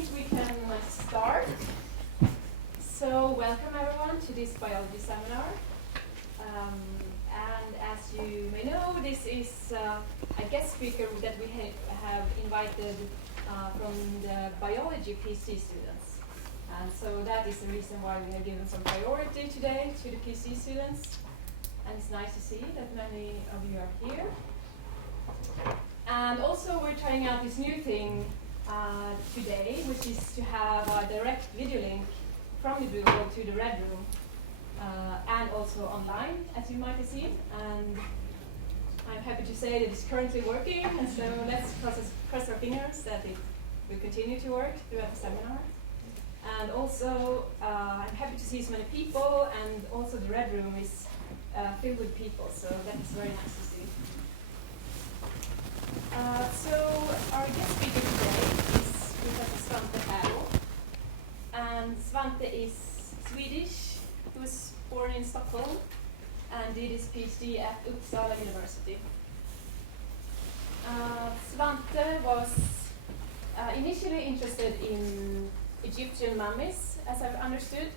think we can start. So welcome everyone to this biology seminar. And as you may know, this is a guest speaker that we have invited from the biology PhD students. And so that is the reason why we have given some priority today to the PhD students. And it's nice to see that many of you are here. And also we're trying out this new thing today, which is to have a direct video link from the blue room to the red room, and also online, as you might have seen. And I'm happy to say that it's currently working, and so let's cross our fingers that it will continue to work throughout the seminar. And also, I'm happy to see so many people, and also the red room is filled with people, so that is very nice to see. So our guest speaker today is Professor Svante Pääbo. And Svante is Swedish. He was born in Stockholm and did his PhD at Uppsala University. Svante was initially interested in Egyptian mummies, as I've understood.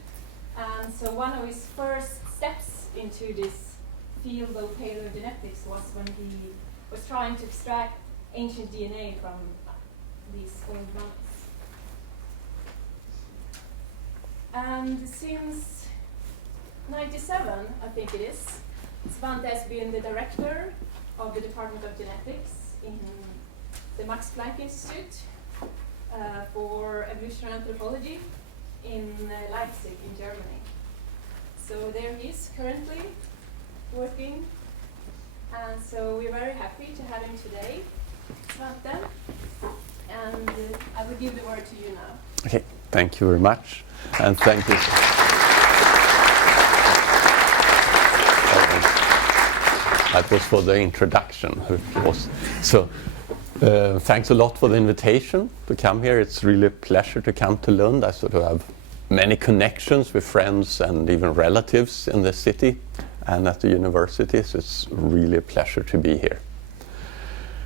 And so one of his first steps into this field of paleogenetics was when he was trying to extract ancient DNA from these old mummies. And since 1997, I think it is, Svante has been the director of the Department of Genetics in the Max Planck Institute for Evolutionary Anthropology in Leipzig in Germany. So there he is currently working, and so we're very happy to have him today, Svante, and I will give the word to you now. Okay, thank you very much, and thank you. That was for the introduction, of course. So, thanks a lot for the invitation to come here. It's really a pleasure to come to Lund. I sort of have many connections with friends and even relatives in the city and at the university, so it's really a pleasure to be here.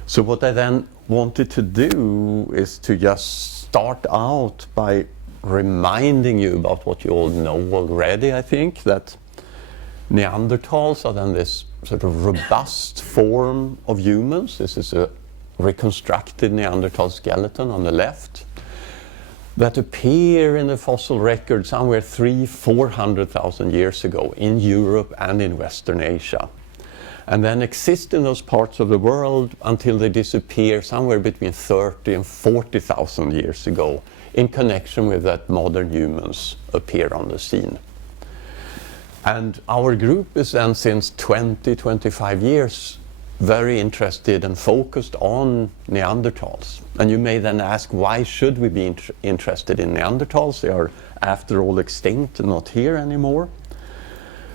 So what I then wanted to do is to just start out by reminding you about what you all know already, I think, that Neanderthals are then this sort of robust form of humans. This is a reconstructed Neanderthal skeleton on the left that appear in the fossil record somewhere 300,000–400,000 years ago in Europe and in Western Asia, and then exist in those parts of the world until they disappear somewhere between 30,000 and 40,000 years ago in connection with that modern humans appear on the scene. And our group is then since 20–25 years very interested and focused on Neanderthals. And you may then ask, why should we be interested in Neanderthals? They are, after all, extinct and not here anymore.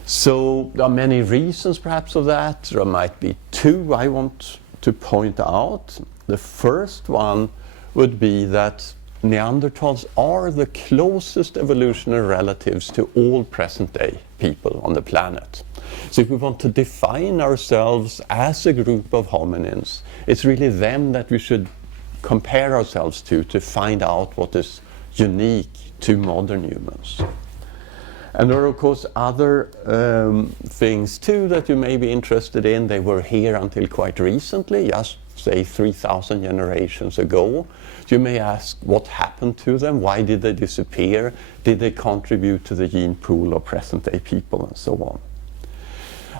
So there are many reasons perhaps of that. There might be two I want to point out. The first one would be that Neanderthals are the closest evolutionary relatives to all present-day people on the planet. So if we want to define ourselves as a group of hominins, it's really them that we should compare ourselves to find out what is unique to modern humans. And there are, of course, other things too that you may be interested in. They were here until quite recently, just say 3,000 generations ago. You may ask, what happened to them? Why did they disappear? Did they contribute to the gene pool of present-day people, and so on?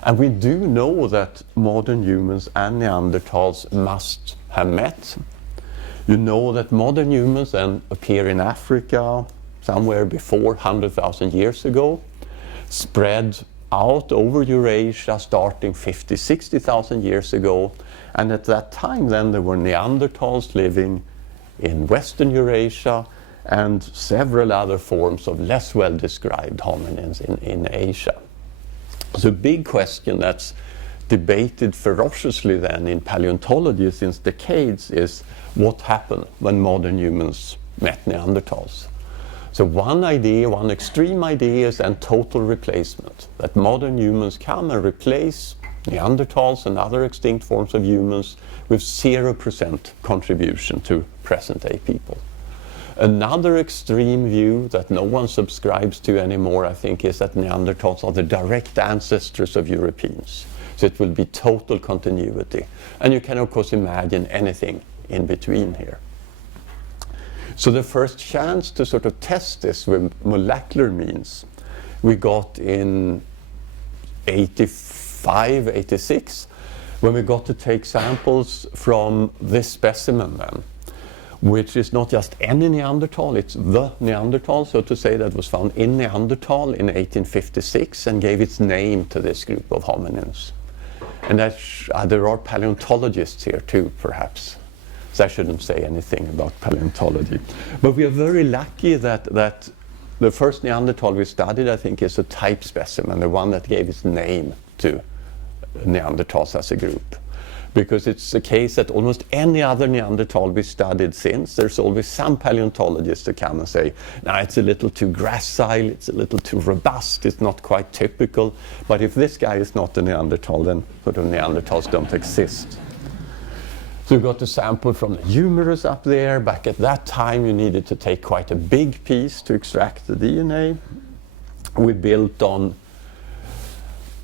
And we do know that modern humans and Neanderthals must have met. You know that modern humans then appear in Africa somewhere before 100,000 years ago, spread out over Eurasia starting 50–60,000 years ago. And at that time then there were Neanderthals living in Western Eurasia and several other forms of less well described hominins in Asia. So a big question that's debated ferociously then in paleontology since decades is what happened when modern humans met Neanderthals. So one idea, one extreme idea is then total replacement, that modern humans come and replace Neanderthals and other extinct forms of humans with 0% contribution to present-day people. Another extreme view that no one subscribes to anymore, I think, is that Neanderthals are the direct ancestors of Europeans. So it will be total continuity. And you can, of course, imagine anything in between here. So the first chance to sort of test this with molecular means we got in 85, 86, when we got to take samples from this specimen then, which is not just any Neanderthal, it's the Neanderthal, so to say, that was found in Neanderthal in 1856 and gave its name to this group of hominins. And there are paleontologists here too, perhaps. So I shouldn't say anything about paleontology. But we are very lucky that the first Neanderthal we studied, I think, is a type specimen, the one that gave its name to Neanderthals as a group. Because it's the case that almost any other Neanderthal we studied since, there's always some paleontologist to come and say, no, it's a little too gracile, it's a little too robust, it's not quite typical. But if this guy is not a Neanderthal, then sort of Neanderthals don't exist. So we got a sample from the humerus up there. Back at that time, you needed to take quite a big piece to extract the DNA. We built on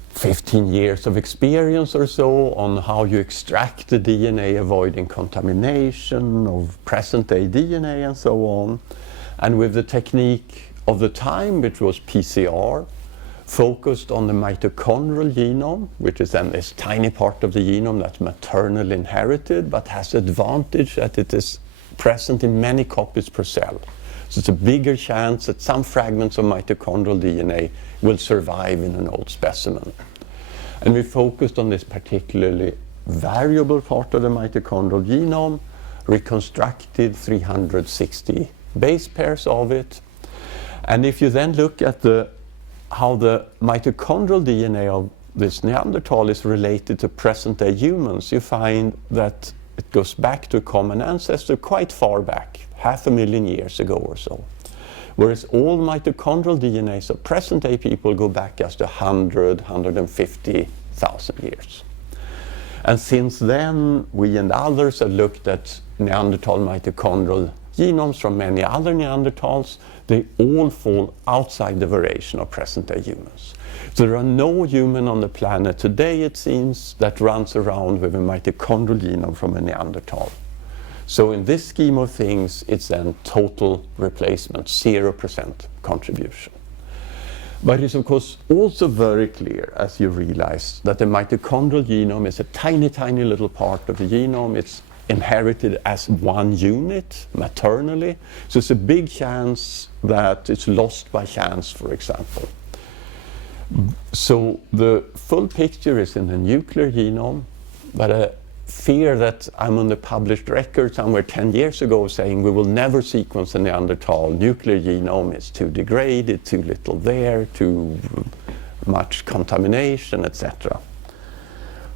15 years of experience or so on how you extract the DNA, avoiding contamination of present-day DNA and so on. And with the technique of the time, which was PCR, focused on the mitochondrial genome, which is then this tiny part of the genome that's maternally inherited, but has the advantage that it is present in many copies per cell. So it's a bigger chance that some fragments of mitochondrial DNA will survive in an old specimen. And we focused on this particularly variable part of the mitochondrial genome, reconstructed 360 base pairs of it. And if you then look at how the mitochondrial DNA of this Neanderthal is related to present-day humans, you find that it goes back to a common ancestor quite far back, 500,000 years ago or so. Whereas all mitochondrial DNAs of present-day people go back just 100, 150,000 years. And since then, we and others have looked at Neanderthal mitochondrial genomes from many other Neanderthals. They all fall outside the variation of present-day humans. So there are no human on the planet today, it seems, that runs around with a mitochondrial genome from a Neanderthal. So in this scheme of things, it's then total replacement, 0% contribution. But it's of course also very clear, as you realize, that the mitochondrial genome is a tiny, tiny little part of the genome. It's inherited as one unit maternally. So it's a big chance that it's lost by chance, for example. So the full picture is in the nuclear genome, but I fear that I'm on the published record somewhere 10 years ago saying we will never sequence a Neanderthal nuclear genome. It's too degraded, too little there, too much contamination, etc.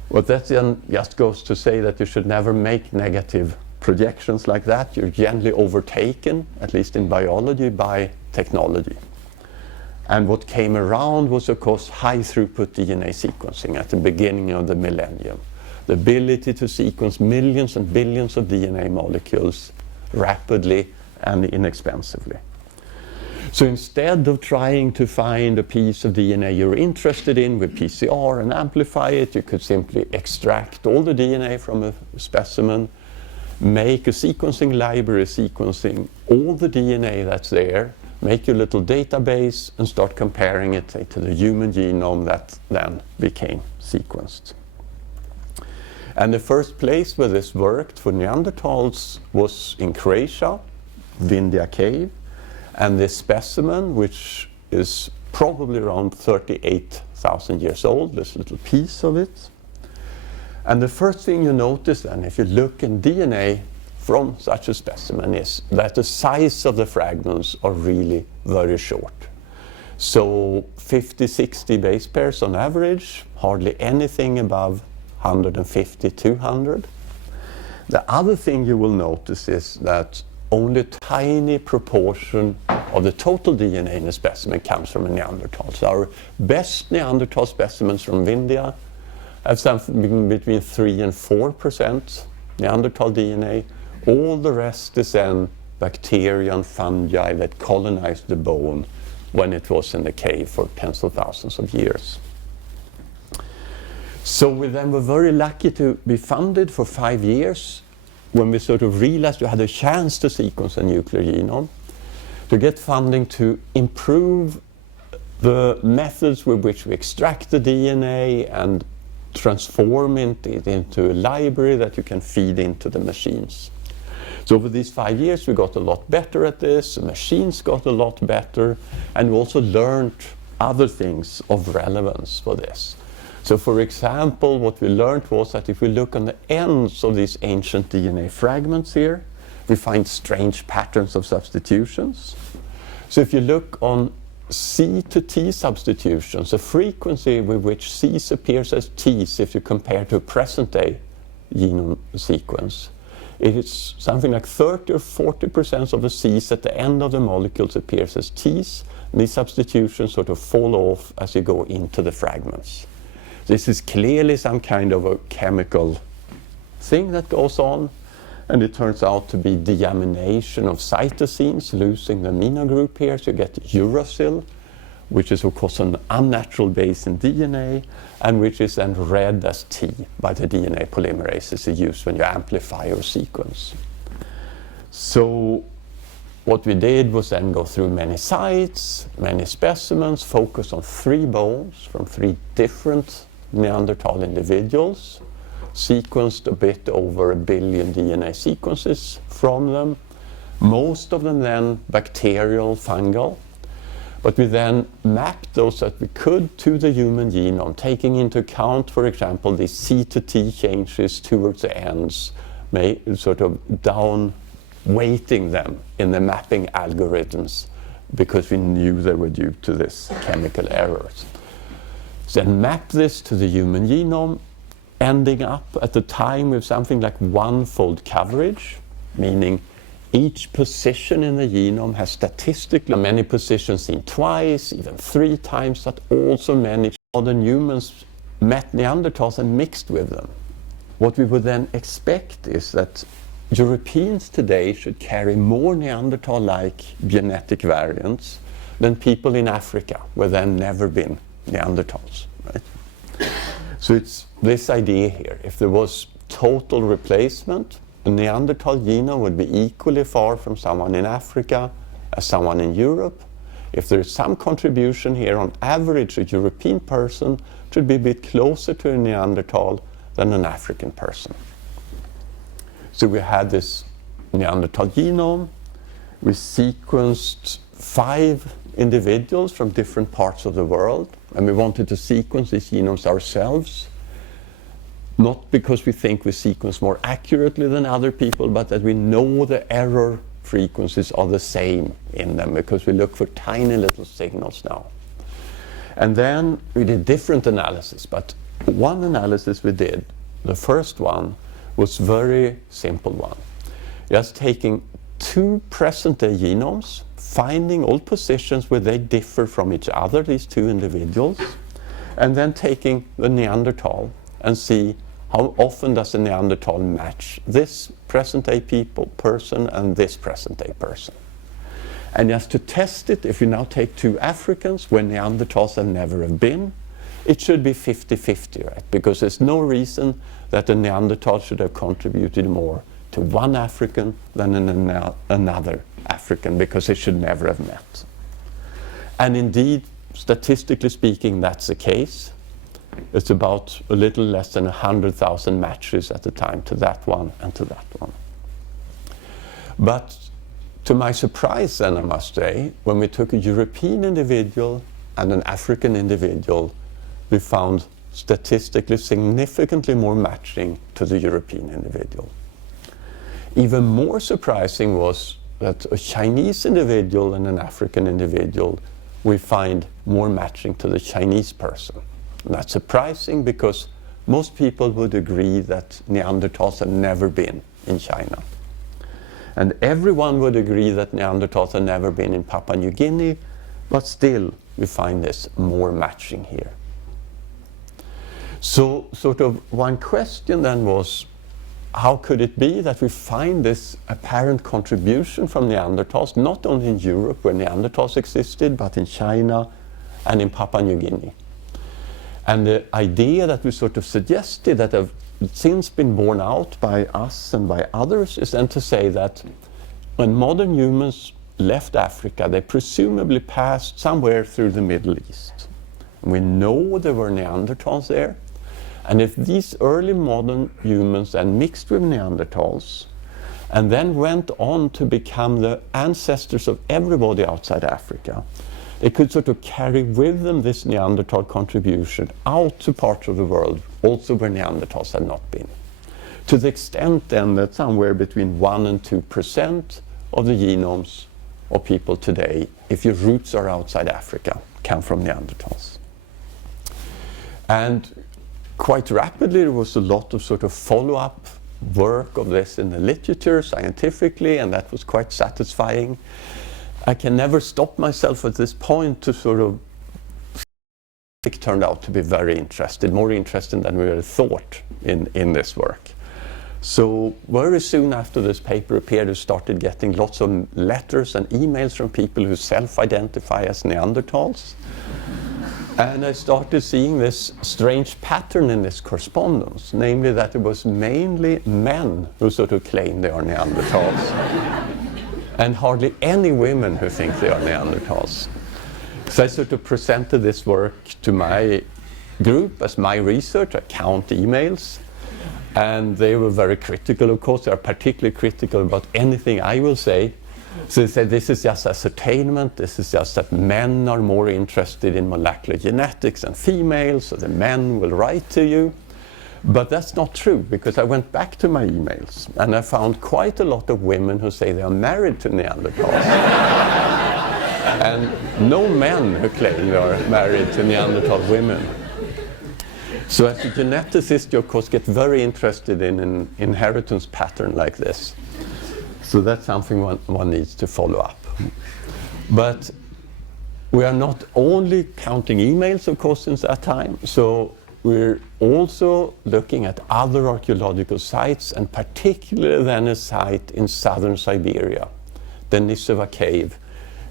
Well, that then just goes to say that you should never make negative projections like that. You're generally overtaken, at least in biology, by technology. And what came around was, of course, high throughput DNA sequencing at the beginning of the millennium. The ability to sequence millions and billions of DNA molecules rapidly and inexpensively. So instead of trying to find a piece of DNA you're interested in with PCR and amplify it, you could simply extract all the DNA from a specimen, make a sequencing library sequencing all the DNA that's there, make your little database and start comparing it to the human genome that then became sequenced. And the first place where this worked for Neanderthals was in Croatia, Vindija Cave, and this specimen, which is probably around 38,000 years old, this little piece of it. And the first thing you notice then, if you look in DNA from such a specimen, is that the size of the fragments are really very short. So 50, 60 base pairs on average, hardly anything above 150, 200. The other thing you will notice is that only a tiny proportion of the total DNA in a specimen comes from a Neanderthal. So our best Neanderthal specimens from Vindija have something between 3 and 4% Neanderthal DNA. All the rest is then bacteria and fungi that colonized the bone when it was in the cave for tens of thousands of years. So we then were very lucky to be funded for 5 years when we sort of realized we had a chance to sequence a nuclear genome, to get funding to improve the methods with which we extract the DNA and transform it into a library that you can feed into the machines. So over these 5 years we got a lot better at this, the machines got a lot better, and we also learned other things of relevance for this. So for example, what we learned was that if we look on the ends of these ancient DNA fragments here, we find strange patterns of substitutions. So if you look on C to T substitutions, the frequency with which Cs appears as Ts if you compare to a present-day genome sequence, it is something like 30 or 40% of the Cs at the end of the molecules appears as Ts, and these substitutions sort of fall off as you go into the fragments. This is clearly some kind of a chemical thing that goes on, and it turns out to be deamination of cytosines, losing the amino group here, so you get uracil, which is of course an unnatural base in DNA, and which is then read as T by the DNA polymerases you use when you amplify your sequence. So what we did was then go through many sites, many specimens, focus on 3 bones from 3 different Neanderthal individuals, sequenced a bit over 1 billion DNA sequences from them, most of them then bacterial, fungal. But we then mapped those that we could to the human genome, taking into account, for example, the C to T changes towards the ends, sort of down weighting them in the mapping algorithms because we knew they were due to this chemical errors. Then map this to the human genome, ending up at the time with something like 1-fold coverage, meaning each position in the genome has statistically many positions seen twice, even 3 times, but also many modern humans met Neanderthals and mixed with them. What we would then expect is that Europeans today should carry more Neanderthal-like genetic variants than people in Africa, where there had never been Neanderthals, right? So it's this idea here. If there was total replacement, a Neanderthal genome would be equally far from someone in Africa as someone in Europe. If there is some contribution here, on average, a European person should be a bit closer to a Neanderthal than an African person. So we had this Neanderthal genome. We sequenced 5 individuals from different parts of the world, and we wanted to sequence these genomes ourselves, not because we think we sequence more accurately than other people, but that we know the error frequencies are the same in them, because we look for tiny little signals now. And then we did different analysis, but one analysis we did, the first one, was very simple one. Just taking 2 present-day genomes, finding all positions where they differ from each other, these 2 individuals, and then taking the Neanderthal and see how often does the Neanderthal match this present-day person and this present-day person. And just to test it, if you now take 2 Africans where Neanderthals have never have been, it should be 50-50, right? Because there's no reason that the Neanderthal should have contributed more to one African than another African, because they should never have met. And indeed, statistically speaking, that's the case. It's about a little less than 100,000 matches at the time to that one and to that one. But to my surprise then, I must say, when we took a European individual and an African individual, we found statistically significantly more matching to the European individual. Even more surprising was that a Chinese individual and an African individual, we find more matching to the Chinese person. And that's surprising because most people would agree that Neanderthals have never been in China. And everyone would agree that Neanderthals have never been in Papua New Guinea, but still we find this more matching here. So sort of one question then was, how could it be that we find this apparent contribution from Neanderthals, not only in Europe where Neanderthals existed, but in China and in Papua New Guinea? And the idea that we sort of suggested that have since been borne out by us and by others is then to say that when modern humans left Africa, they presumably passed somewhere through the Middle East. We know there were Neanderthals there. And if these early modern humans then mixed with Neanderthals and then went on to become the ancestors of everybody outside Africa, they could sort of carry with them this Neanderthal contribution out to parts of the world, also where Neanderthals had not been. To the extent then that somewhere between 1 and 2% of the genomes of people today, if your roots are outside Africa, come from Neanderthals. And quite rapidly there was a lot of sort of follow-up work of this in the literature scientifically, and that was quite satisfying. I can never stop myself at this point to sort of it turned out to be very interested, more interested than we had thought in this work. So very soon after this paper appeared, I started getting lots of letters and emails from people who self-identify as Neanderthals. And I started seeing this strange pattern in this correspondence, namely that it was mainly men who sort of claim they are Neanderthals, and hardly any women who think they are Neanderthals. So I sort of presented this work to my group as my research. I count emails, and they were very critical, of course. They are particularly critical about anything I will say. So they said, this is just ascertainment, this is just that men are more interested in molecular genetics than females, so the men will write to you. But that's not true, because I went back to my emails and I found quite a lot of women who say they are married to Neanderthals. And no men who claim they are married to Neanderthal women. So as a geneticist, you of course get very interested in an inheritance pattern like this. So that's something one needs to follow up. But we are not only counting emails, of course, since that time. So we're also looking at other archaeological sites, and particularly then a site in southern Siberia, the Nisova Cave,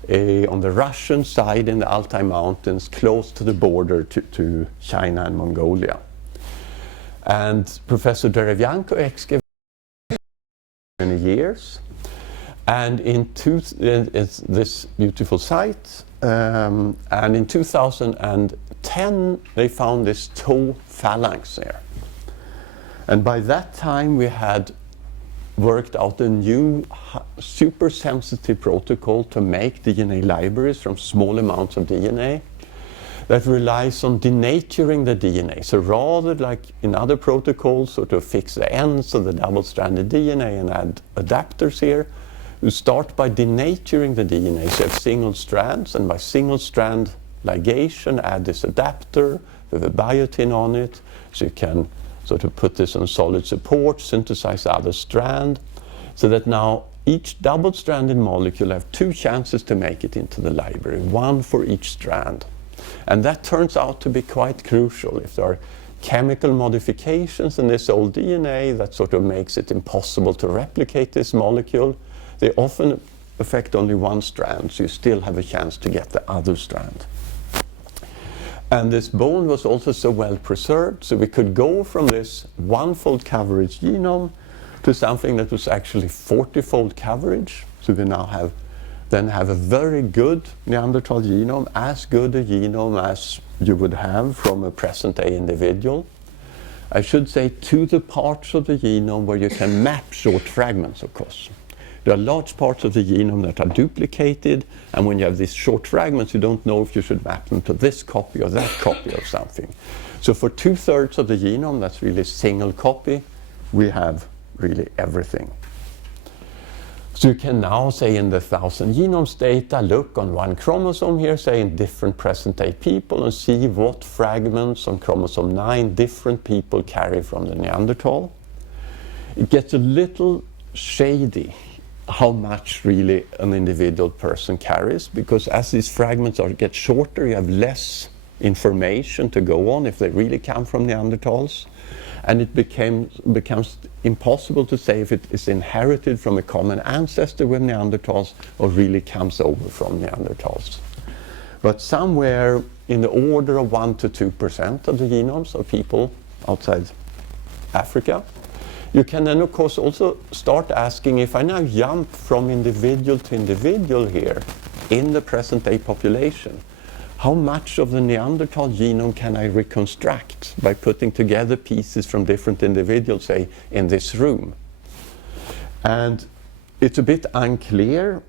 on the Russian side in the Altai Mountains, close to the border to China and Mongolia. And Professor Derevyanko excavated many years. And it's this beautiful site. And in 2010, they found this toe phalanx there. And by that time, we had worked out a new super sensitive protocol to make DNA libraries from small amounts of DNA that relies on denaturing the DNA. So rather like in other protocols, sort of fix the ends of the double-stranded DNA and add adapters here, you start by denaturing the DNA. So you have single strands, and by single strand ligation, add this adapter with a biotin on it, so you can sort of put this on solid support, synthesize the other strand, so that now each double-stranded molecule have 2 chances to make it into the library, 1 for each strand. And that turns out to be quite crucial. If there are chemical modifications in this old DNA that sort of makes it impossible to replicate this molecule, they often affect only 1 strand, so you still have a chance to get the other strand. And this bone was also so well preserved, so we could go from this 1-fold coverage genome to something that was actually 40-fold coverage. So we now have a very good Neanderthal genome, as good a genome as you would have from a present-day individual. I should say to the parts of the genome where you can map short fragments, of course. There are large parts of the genome that are duplicated, and when you have these short fragments, you don't know if you should map them to this copy or that copy of something. So for 2/3 of the genome, that's really single copy, we have really everything. So you can now say in the 1,000 genomes data, look on 1 chromosome here, say in different present-day people, and see what fragments on chromosome 9 different people carry from the Neanderthal. It gets a little shady how much really an individual person carries, because as these fragments get shorter, you have less information to go on if they really come from Neanderthals. and it becomes impossible to say if it is inherited from a common ancestor with Neanderthals or really comes over from Neanderthals. But somewhere in the order of 1 to 2% of the genomes of people outside Africa. You can then, of course, also start asking, if I now jump from individual to individual here in the present-day population, how much of the Neanderthal genome can I reconstruct by putting together pieces from different individuals, say, in this room? And it's a bit unclear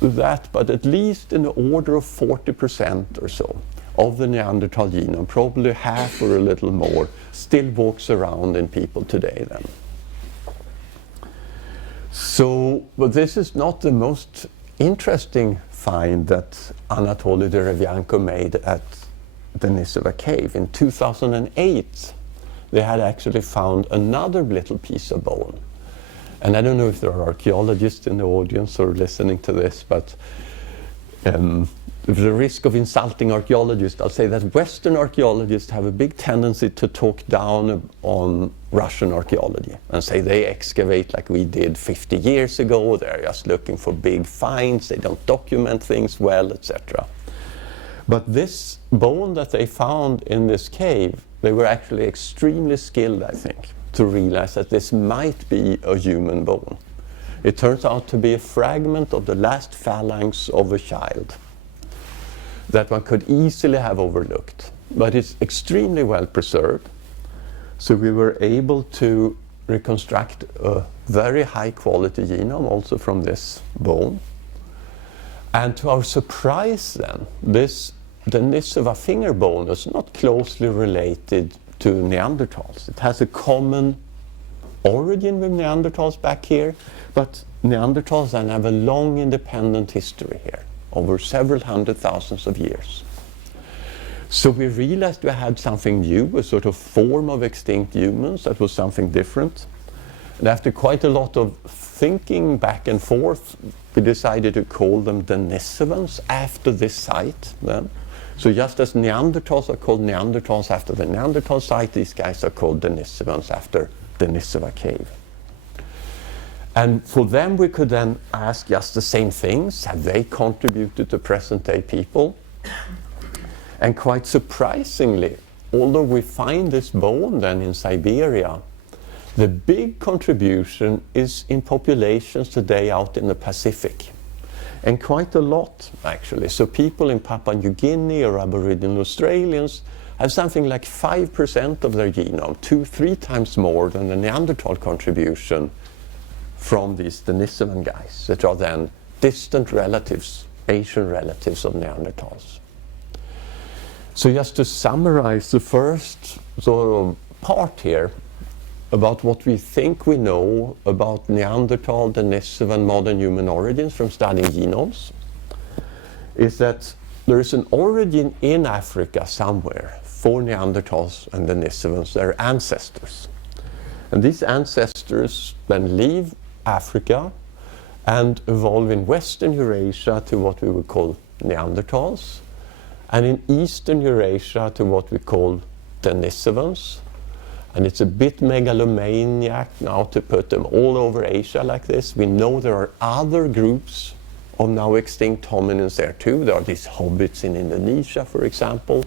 that, but at least in the order of 40% or so of the Neanderthal genome, probably half or a little more, still walks around in people today then. So, but this is not the most interesting find that Anatoly Derevyanko made at the Denisova cave. In 2008, they had actually found another little piece of bone. And I don't know if there are archaeologists in the audience or listening to this, but the risk of insulting archaeologists, I'll say that Western archaeologists have a big tendency to talk down on Russian archaeology and say they excavate like we did 50 years ago, they're just looking for big finds, they don't document things well, etc. But this bone that they found in this cave, they were actually extremely skilled, I think, to realize that this might be a human bone. It turns out to be a fragment of the last phalanx of a child that one could easily have overlooked, but it's extremely well preserved. So we were able to reconstruct a very high quality genome also from this bone. And to our surprise then, this Denisova finger bone is not closely related to Neanderthals. It has a common origin with Neanderthals back here, but Neanderthals then have a long independent history here, over several hundred thousands of years. So we realized we had something new, a sort of form of extinct humans that was something different. And after quite a lot of thinking back and forth, we decided to call them Denisovans after this site then. So just as Neanderthals are called Neanderthals after the Neanderthal site, these guys are called Denisovans after Denisova cave. And for them we could then ask just the same things. Have they contributed to present-day people? And quite surprisingly, although we find this bone then in Siberia, the big contribution is in populations today out in the Pacific. And quite a lot, actually. So people in Papua New Guinea or Aboriginal Australians have something like 5% of their genome, 2-3 times more than the Neanderthal contribution from these Denisovan guys that are then distant relatives, Asian relatives of Neanderthals. So just to summarize the first sort of part here about what we think we know about Neanderthal, Denisovan, modern human origins from studying genomes, is that there is an origin in Africa somewhere for Neanderthals and Denisovans, their ancestors. And these ancestors then leave Africa and evolve in Western Eurasia to what we would call Neanderthals, and in Eastern Eurasia to what we call Denisovans. And it's a bit megalomaniac now to put them all over Asia like this. We know there are other groups of now extinct hominins there too. There are these hobbits in Indonesia, for example.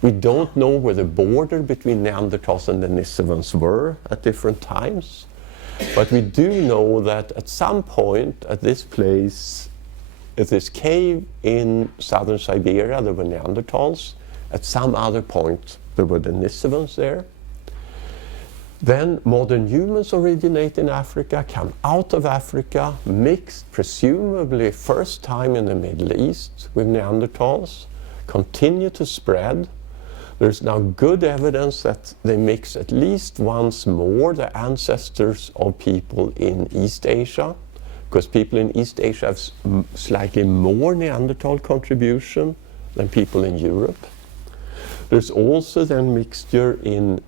We don't know where the border between Neanderthals and Denisovans were at different times. But we do know that at some point at this place, at this cave in southern Siberia, there were Neanderthals. At some other point, there were Denisovans there. Then modern humans originate in Africa, come out of Africa, mixed presumably first time in the Middle East with Neanderthals, continue to spread. There's now good evidence that they mix at least once more the ancestors of people in East Asia, because people in East Asia have slightly more Neanderthal contribution than people in Europe. There's also then mixture in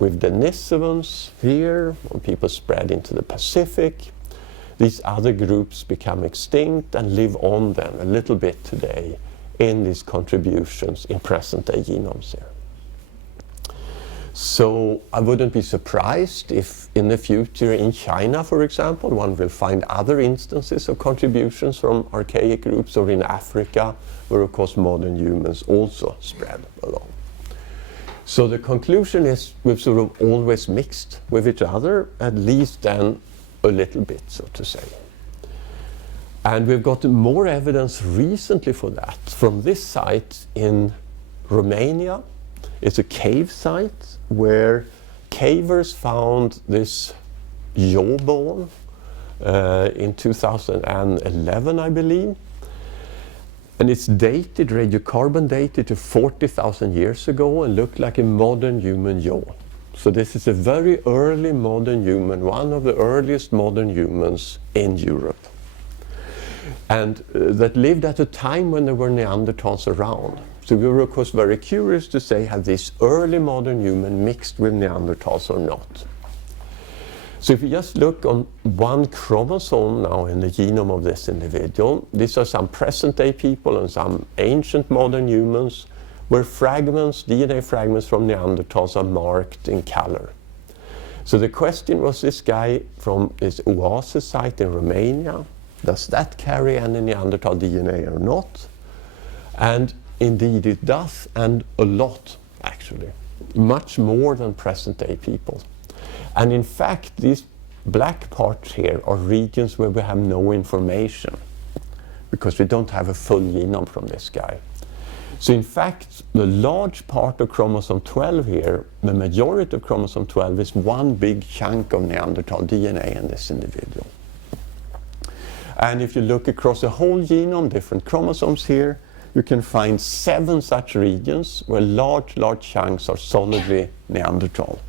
with Denisovans here, when people spread into the Pacific. These other groups become extinct and live on then a little bit today in these contributions in present-day genomes here. So I wouldn't be surprised if in the future in China, for example, one will find other instances of contributions from archaic groups, or in Africa, where of course modern humans also spread along. So the conclusion is we've sort of always mixed with each other, at least then a little bit, so to say. And we've got more evidence recently for that from this site in Romania. It's a cave site where cavers found this jawbone in 2011, I believe. And it's dated, radiocarbon dated to 40,000 years ago, and looked like a modern human jaw. So this is a very early modern human, one of the earliest modern humans in Europe. And that lived at a time when there were Neanderthals around. So we were of course very curious to say, have this early modern human mixed with Neanderthals or not? So if you just look on one chromosome now in the genome of this individual, these are some present-day people and some ancient modern humans, where fragments, DNA fragments from Neanderthals are marked in color. So the question was, this guy from this Oasis site in Romania, does that carry any Neanderthal DNA or not? And indeed it does, and a lot actually, much more than present-day people. And in fact, these black parts here are regions where we have no information, because we don't have a full genome from this guy. So in fact, the large part of chromosome 12 here, the majority of chromosome 12 is one big chunk of Neanderthal DNA in this individual. And if you look across the whole genome, different chromosomes here, you can find 7 such regions where large chunks are solidly Neanderthal.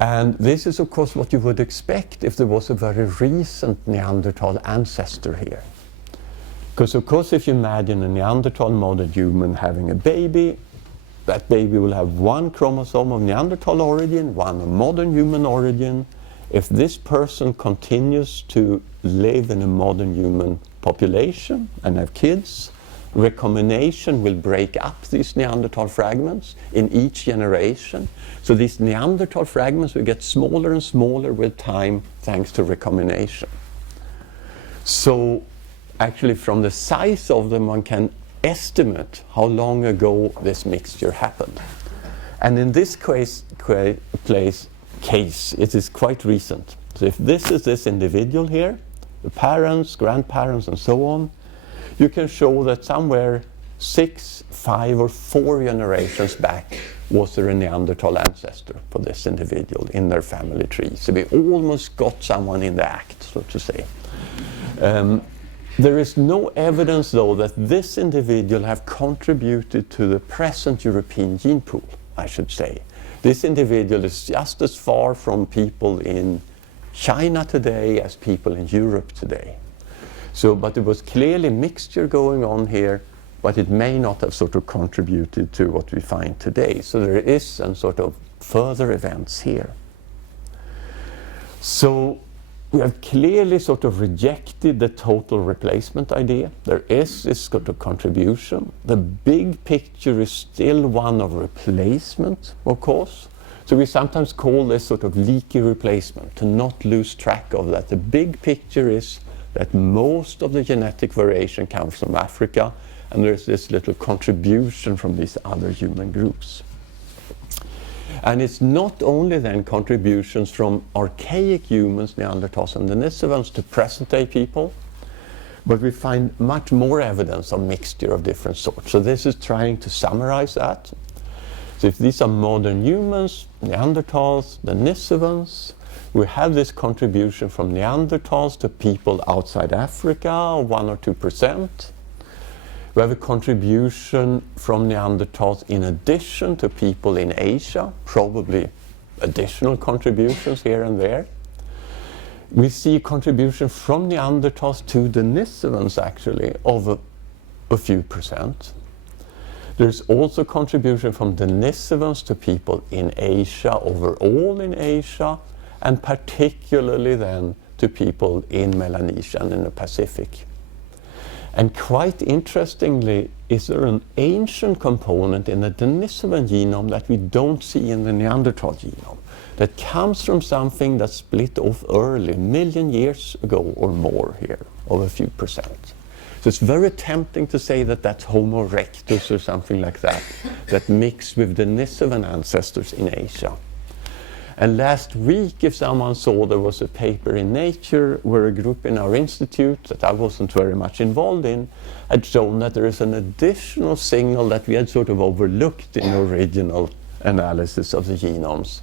And this is of course what you would expect if there was a very recent Neanderthal ancestor here. Because of course if you imagine a Neanderthal modern human having a baby, that baby will have one chromosome of Neanderthal origin, one of modern human origin. If this person continues to live in a modern human population and have kids, recombination will break up these Neanderthal fragments in each generation. So these Neanderthal fragments will get smaller and smaller with time thanks to recombination. So actually from the size of them one can estimate how long ago this mixture happened. And in this case it is quite recent. So if this is this individual here, the parents, grandparents and so on, you can show that somewhere 6, 5 or 4 generations back was there a Neanderthal ancestor for this individual in their family tree. So we almost got someone in the act, so to say. There is no evidence though that this individual have contributed to the present European gene pool, I should say. This individual is just as far from people in China today as people in Europe today. So, but there was clearly mixture going on here, but it may not have sort of contributed to what we find today. So there is some sort of further events here. So we have clearly sort of rejected the total replacement idea. There is this sort of contribution. The big picture is still one of replacement, of course. So we sometimes call this sort of leaky replacement, to not lose track of that. The big picture is that most of the genetic variation comes from Africa, and there's this little contribution from these other human groups. And it's not only then contributions from archaic humans, Neanderthals and Denisovans, to present-day people, but we find much more evidence of mixture of different sorts. So this is trying to summarize that. So if these are modern humans, Neanderthals, Denisovans, we have this contribution from Neanderthals to people outside Africa, 1 or 2%. We have a contribution from Neanderthals in addition to people in Asia, probably additional contributions here and there. We see a contribution from Neanderthals to Denisovans actually of a few percent. There's also contribution from Denisovans to people in Asia, overall in Asia, and particularly then to people in Melanesia and in the Pacific. And quite interestingly, is there an ancient component in the Denisovan genome that we don't see in the Neanderthal genome, that comes from something that split off early, 1 million years ago or more here, of a few percent. So it's very tempting to say that that's Homo erectus or something like that, that mixed with Denisovan ancestors in Asia. And last week, if someone saw, there was a paper in Nature where a group in our institute that I wasn't very much involved in had shown that there is an additional signal that we had sort of overlooked in the original analysis of the genomes,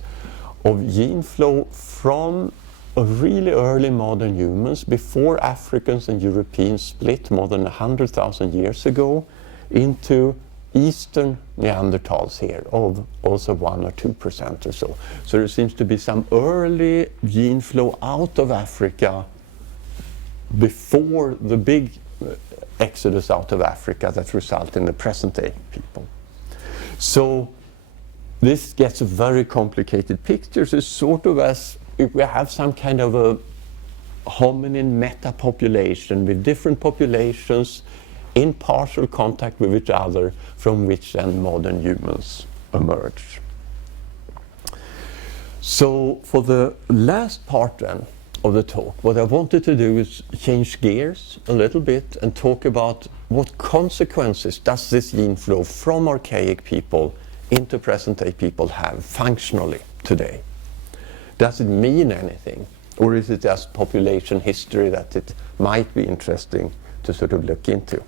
of gene flow from a really early modern humans, before Africans and Europeans split more than 100,000 years ago, into Eastern Neanderthals here, of also 1 or 2% or so. So there seems to be some early gene flow out of Africa before the big exodus out of Africa that result in the present day people. So this gets a very complicated picture. So it's sort of as if we have some kind of a hominin meta-population with different populations in partial contact with each other, from which then modern humans emerge. So for the last part then of the talk, what I wanted to do is change gears a little bit and talk about what consequences does this gene flow from archaic people into present day people have functionally today. Does it mean anything? Or is it just population history that it might be interesting to sort of look into?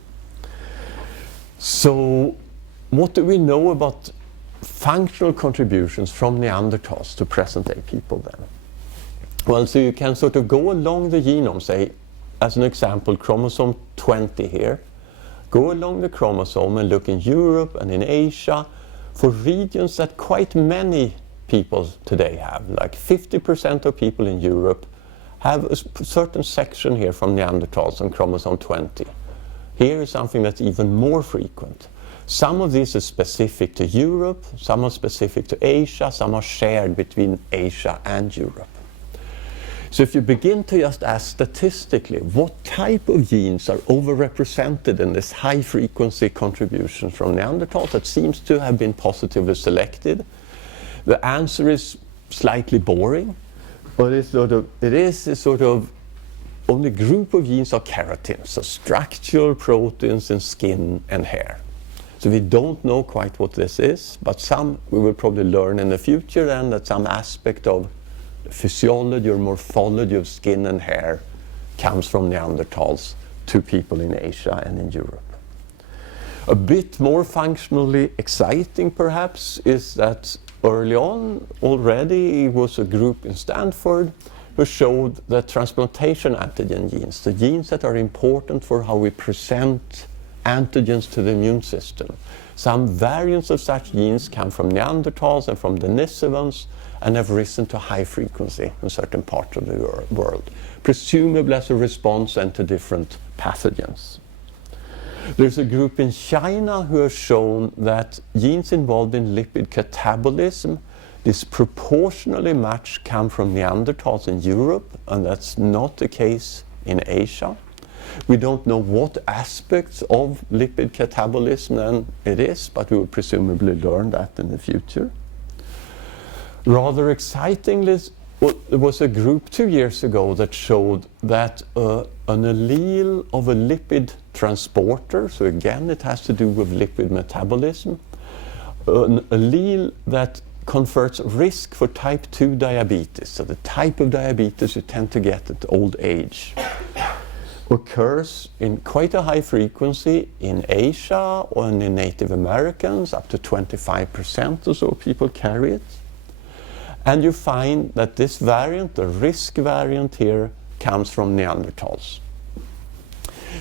So what do we know about functional contributions from Neanderthals to present-day people then? Well, so you can sort of go along the genome, say, as an example, chromosome 20 here. Go along the chromosome and look in Europe and in Asia for regions that quite many people today have. Like 50% of people in Europe have a certain section here from Neanderthals on chromosome 20. Here is something that's even more frequent. Some of these are specific to Europe, some are specific to Asia, some are shared between Asia and Europe. So if you begin to just ask statistically, what type of genes are overrepresented in this high frequency contribution from Neanderthals that seems to have been positively selected, the answer is slightly boring, but it is a sort of only group of genes are keratins, so structural proteins in skin and hair. So we don't know quite what this is, but we will probably learn in the future then that some aspect of the physiology or morphology of skin and hair comes from Neanderthals to people in Asia and in Europe. A bit more functionally exciting perhaps is that early on already it was a group in Stanford who showed that transplantation antigen genes, the genes that are important for how we present antigens to the immune system, some variants of such genes come from Neanderthals and from Denisovans and have risen to high frequency in certain parts of the world, presumably as a response then to different pathogens. There's a group in China who has shown that genes involved in lipid catabolism disproportionately much come from Neanderthals in Europe, and that's not the case in Asia. We don't know what aspects of lipid catabolism then it is, but we will presumably learn that in the future. Rather excitingly, there was a group 2 years ago that showed that an allele of a lipid transporter, so again it has to do with lipid metabolism, an allele that converts risk for type 2 diabetes, so the type of diabetes you tend to get at old age, occurs in quite a high frequency in Asia and in Native Americans, up to 25% or so people carry it. And you find that this variant, the risk variant here, comes from Neanderthals.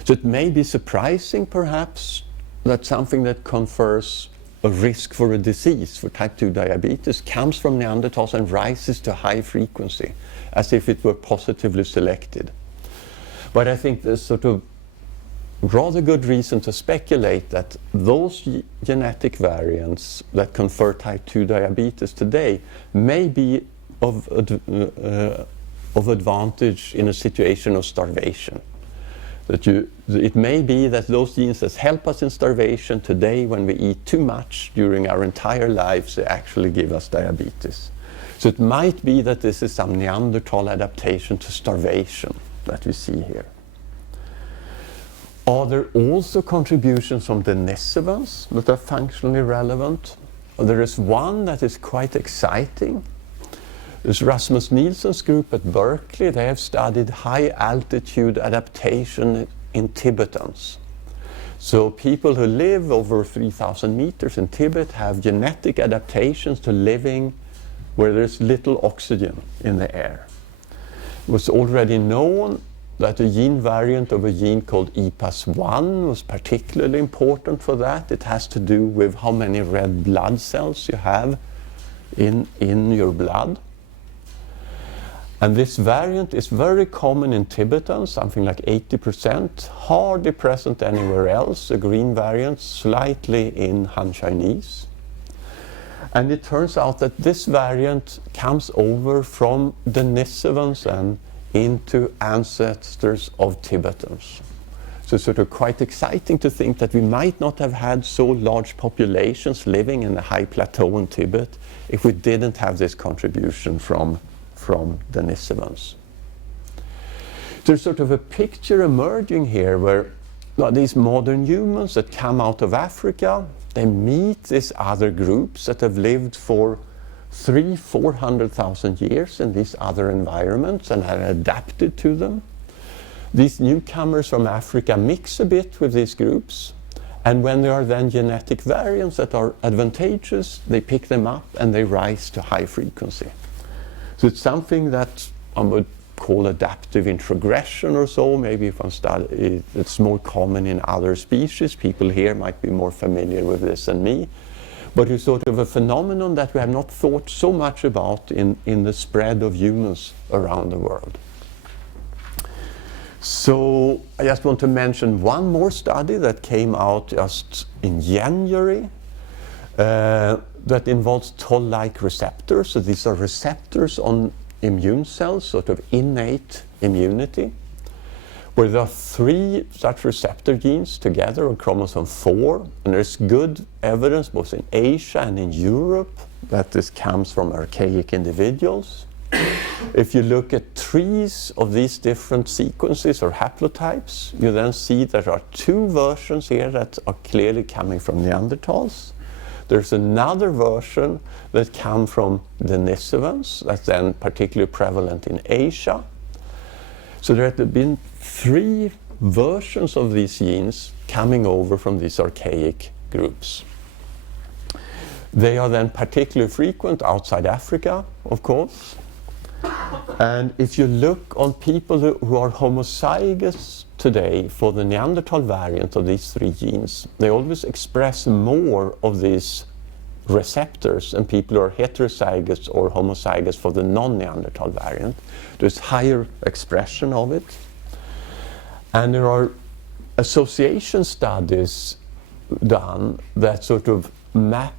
So it may be surprising perhaps that something that confers a risk for a disease, for type 2 diabetes, comes from Neanderthals and rises to high frequency, as if it were positively selected. But I think there's sort of rather good reason to speculate that those genetic variants that confer type 2 diabetes today may be of advantage in a situation of starvation. it may be that those genes that help us in starvation today, when we eat too much during our entire lives, they actually give us diabetes. So it might be that this is some Neanderthal adaptation to starvation that we see here. Are there also contributions from Denisovans that are functionally relevant? There is one that is quite exciting. There's Rasmus Nielsen's group at Berkeley. They have studied high altitude adaptation in Tibetans. So people who live over 3,000 meters in Tibet have genetic adaptations to living where there's little oxygen in the air. It was already known that a gene variant of a gene called EPAS1 was particularly important for that. It has to do with how many red blood cells you have in your blood. And this variant is very common in Tibetans, something like 80%, hardly present anywhere else, a green variant, slightly in Han Chinese. And it turns out that this variant comes over from Denisovans and into ancestors of Tibetans. So it's sort of quite exciting to think that we might not have had so large populations living in the high plateau in Tibet if we didn't have this contribution from Denisovans. There's sort of a picture emerging here where these modern humans that come out of Africa, they meet these other groups that have lived for 400,000 years in these other environments and are adapted to them. These newcomers from Africa mix a bit with these groups, and when there are then genetic variants that are advantageous, they pick them up and they rise to high frequency. So it's something that I would call adaptive introgression or so. Maybe if one study, it's more common in other species. People here might be more familiar with this than me. But it's sort of a phenomenon that we have not thought so much about in the spread of humans around the world. So I just want to mention one more study that came out just in January. That involves toll-like receptors. So these are receptors on immune cells, sort of innate immunity, where there are 3 such receptor genes together on chromosome 4. And there's good evidence both in Asia and in Europe that this comes from archaic individuals. If you look at trees of these different sequences or haplotypes, you then see there are 2 versions here that are clearly coming from Neanderthals. There's another version that comes from Denisovans, that's then particularly prevalent in Asia. So there have been 3 versions of these genes coming over from these archaic groups. They are then particularly frequent outside Africa, of course. And if you look on people who are homozygous today for the Neanderthal variant of these 3 genes, they always express more of these receptors than people who are heterozygous or homozygous for the non-Neanderthal variant. There's higher expression of it. And there are association studies done that sort of map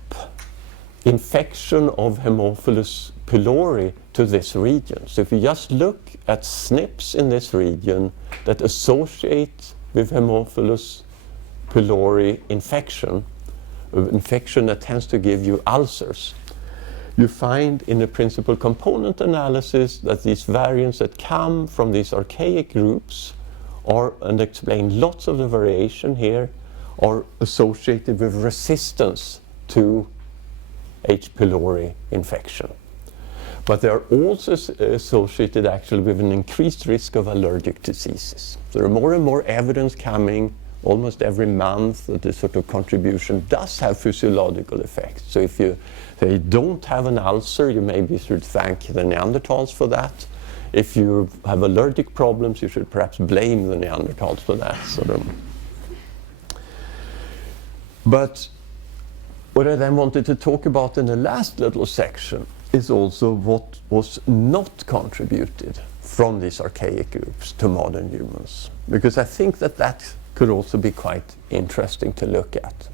infection of Haemophilus pylori to this region. So if you just look at SNPs in this region that associate with Haemophilus pylori infection that tends to give you ulcers, you find in the principal component analysis that these variants that come from these archaic groups are, and explain lots of the variation here, are associated with resistance to H. pylori infection. But they are also associated actually with an increased risk of allergic diseases. There are more and more evidence coming almost every month that this sort of contribution does have physiological effects. So if you don't have an ulcer, you maybe should thank the Neanderthals for that. If you have allergic problems, you should perhaps blame the Neanderthals for that. But what I then wanted to talk about in the last little section is also what was not contributed from these archaic groups to modern humans. Because I think that could also be quite interesting to look at.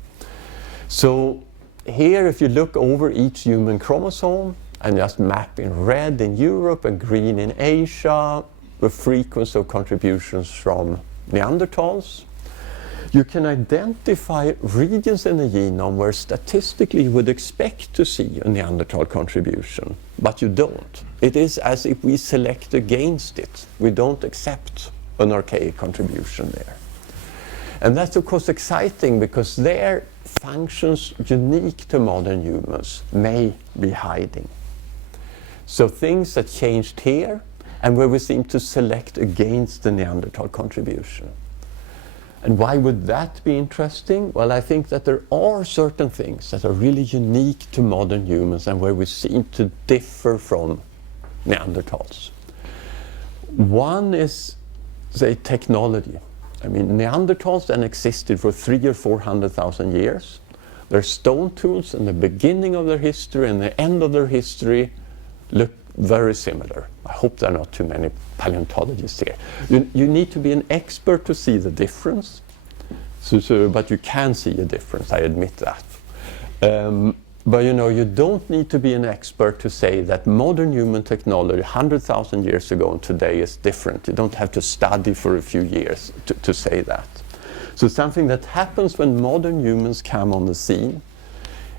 So here, if you look over each human chromosome and just map in red in Europe and green in Asia, the frequency of contributions from Neanderthals, you can identify regions in the genome where statistically you would expect to see a Neanderthal contribution, but you don't. It is as if we select against it. We don't accept an archaic contribution there. And that's of course exciting because their functions unique to modern humans may be hiding. So things that changed here and where we seem to select against the Neanderthal contribution. And why would that be interesting? Well, I think that there are certain things that are really unique to modern humans and where we seem to differ from Neanderthals. One is, say, technology. I mean, Neanderthals then existed for 300,000 or 400,000 years. Their stone tools in the beginning of their history and the end of their history look very similar. I hope there are not too many paleontologists here. You need to be an expert to see the difference, but you can see a difference, I admit that. But you know, you don't need to be an expert to say that modern human technology 100,000 years ago and today is different. You don't have to study for a few years to say that. So something that happens when modern humans come on the scene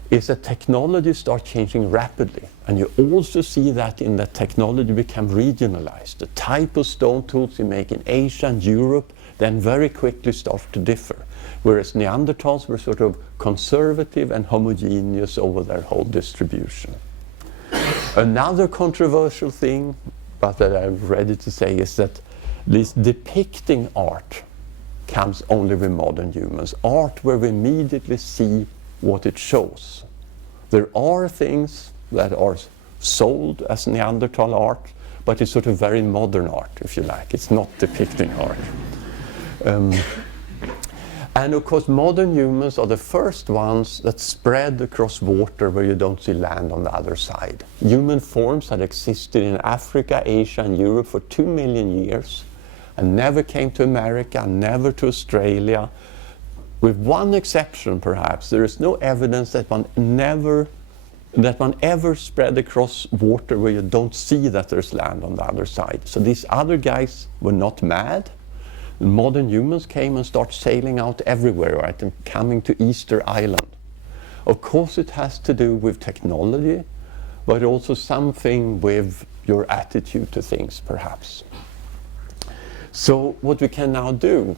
is that technology starts changing rapidly. And you also see that in that technology become regionalized. The type of stone tools you make in Asia and Europe then very quickly start to differ. Whereas Neanderthals were sort of conservative and homogeneous over their whole distribution. Another controversial thing, but that I'm ready to say, is that this depicting art comes only with modern humans. Art where we immediately see what it shows. There are things that are sold as Neanderthal art, but it's sort of very modern art, if you like. It's not depicting art. And of course, modern humans are the first ones that spread across water where you don't see land on the other side. Human forms had existed in Africa, Asia, and Europe for 2 million years and never came to America, never to Australia. With one exception, perhaps, there is no evidence that one ever spread across water where you don't see that there's land on the other side. So these other guys were not mad. Modern humans came and started sailing out everywhere, right, and coming to Easter Island. Of course, it has to do with technology, but also something with your attitude to things, perhaps. So what we can now do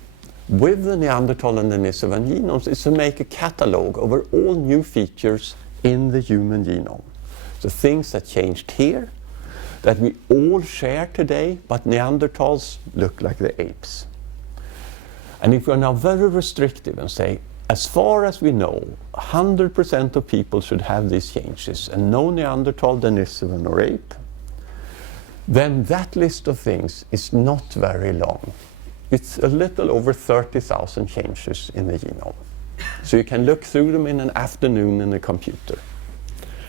with the Neanderthal and Denisovan genomes is to make a catalog over all new features in the human genome. So things that changed here, that we all share today, but Neanderthals look like the apes. And if we are now very restrictive and say, as far as we know, 100% of people should have these changes and no Neanderthal, Denisovan or ape, then that list of things is not very long. It's a little over 30,000 changes in the genome. So you can look through them in an afternoon in a computer.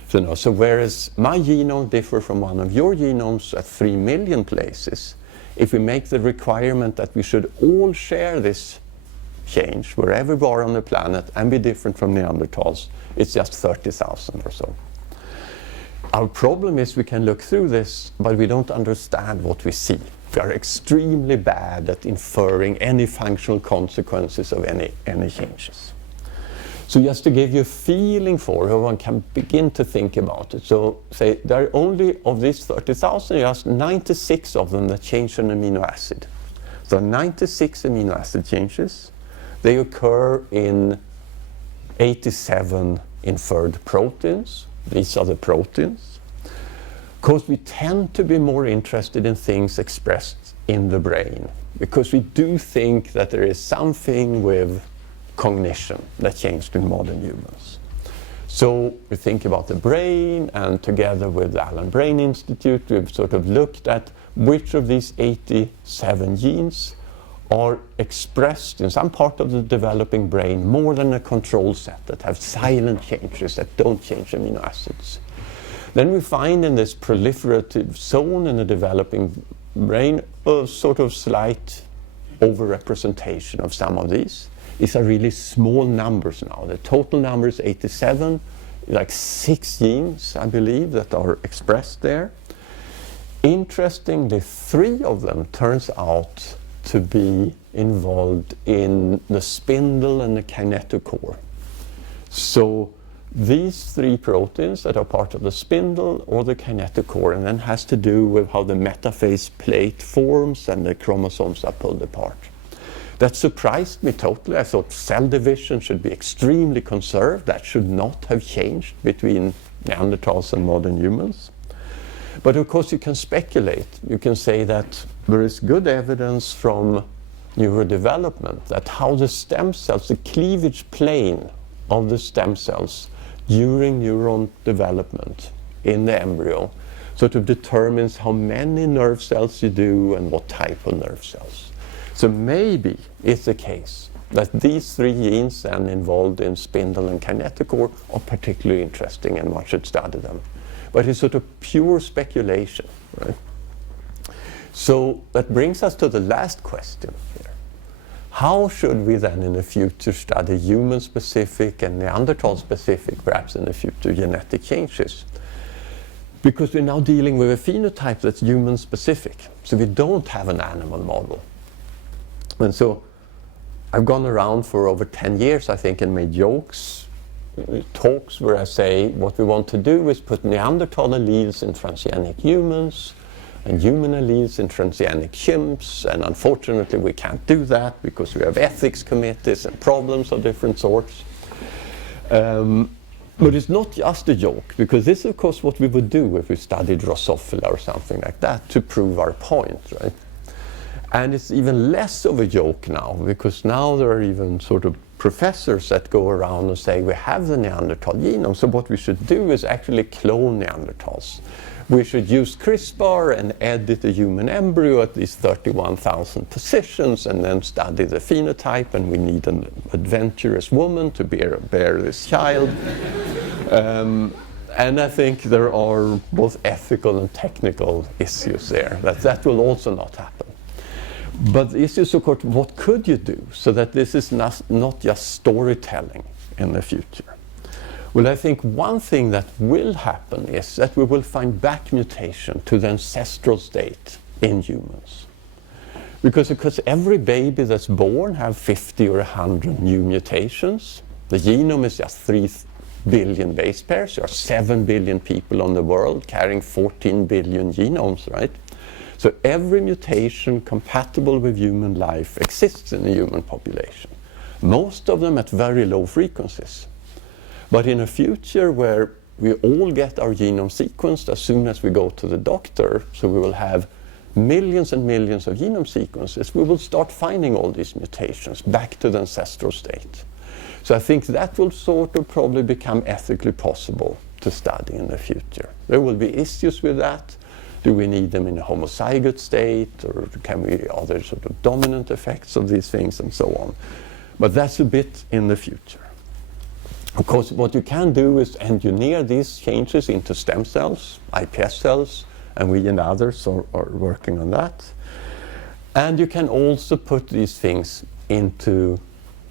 So whereas my genome differs from one of your genomes at 3 million places, if we make the requirement that we should all share this change wherever we are on the planet and be different from Neanderthals, it's just 30,000 or so. Our problem is we can look through this, but we don't understand what we see. We are extremely bad at inferring any functional consequences of any changes. So just to give you a feeling for how one can begin to think about it. So say there are only of these 30,000, just 96 of them that change an amino acid. So 96 amino acid changes. They occur in 87 inferred proteins. These are the proteins. Because we tend to be more interested in things expressed in the brain. Because we do think that there is something with cognition that changed in modern humans. So we think about the brain, and together with the Allen Brain Institute, we've sort of looked at which of these 87 genes are expressed in some part of the developing brain more than a control set that have silent changes that don't change amino acids. Then we find in this proliferative zone in the developing brain a sort of slight overrepresentation of some of these. These are really small numbers now. The total number is 87, like 6 genes, I believe, that are expressed there. Interestingly, 3 of them turns out to be involved in the spindle and the kinetochore. So these three proteins that are part of the spindle or the kinetochore, and then has to do with how the metaphase plate forms and the chromosomes are pulled apart. That surprised me totally. I thought cell division should be extremely conserved. That should not have changed between Neanderthals and modern humans. But of course you can speculate. You can say that there is good evidence from neurodevelopment that how the stem cells, the cleavage plane of the stem cells during neuron development in the embryo sort of determines how many nerve cells you do and what type of nerve cells. So maybe it's the case that these three genes then involved in spindle and kinetochore are particularly interesting and one should study them. But it's sort of pure speculation, right? So that brings us to the last question here. How should we then in the future study human-specific and Neanderthal-specific, perhaps in the future, genetic changes? Because we're now dealing with a phenotype that's human-specific, so we don't have an animal model. And so I've gone around for over 10 years, I think, and made talks where I say what we want to do is put Neanderthal alleles in transgenic humans and human alleles in transgenic chimps, and unfortunately we can't do that because we have ethics committees and problems of different sorts. But it's not just a joke, because this is of course what we would do if we studied Drosophila or something like that to prove our point, right? And it's even less of a joke now, because now there are even sort of professors that go around and say we have the Neanderthal genome, so what we should do is actually clone Neanderthals. We should use CRISPR and edit a human embryo at these 31,000 positions and then study the phenotype, and we need an adventurous woman to bear this child. And I think there are both ethical and technical issues there. That will also not happen. But the issue is, of course, what could you do so that this is not just storytelling in the future? Well, I think one thing that will happen is that we will find back mutation to the ancestral state in humans. Because every baby that's born have 50 or 100 new mutations. The genome is just 3 billion base pairs. There are 7 billion people on the world carrying 14 billion genomes, right? So every mutation compatible with human life exists in the human population. Most of them at very low frequencies. But in a future where we all get our genome sequenced as soon as we go to the doctor, so we will have millions and millions of genome sequences, we will start finding all these mutations back to the ancestral state. So I think that will sort of probably become ethically possible to study in the future. There will be issues with that. Do we need them in a homozygote state, or can we other sort of dominant effects of these things and so on? But that's a bit in the future. Of course, what you can do is engineer these changes into stem cells, iPS cells, and we and others are working on that. And you can also put these things into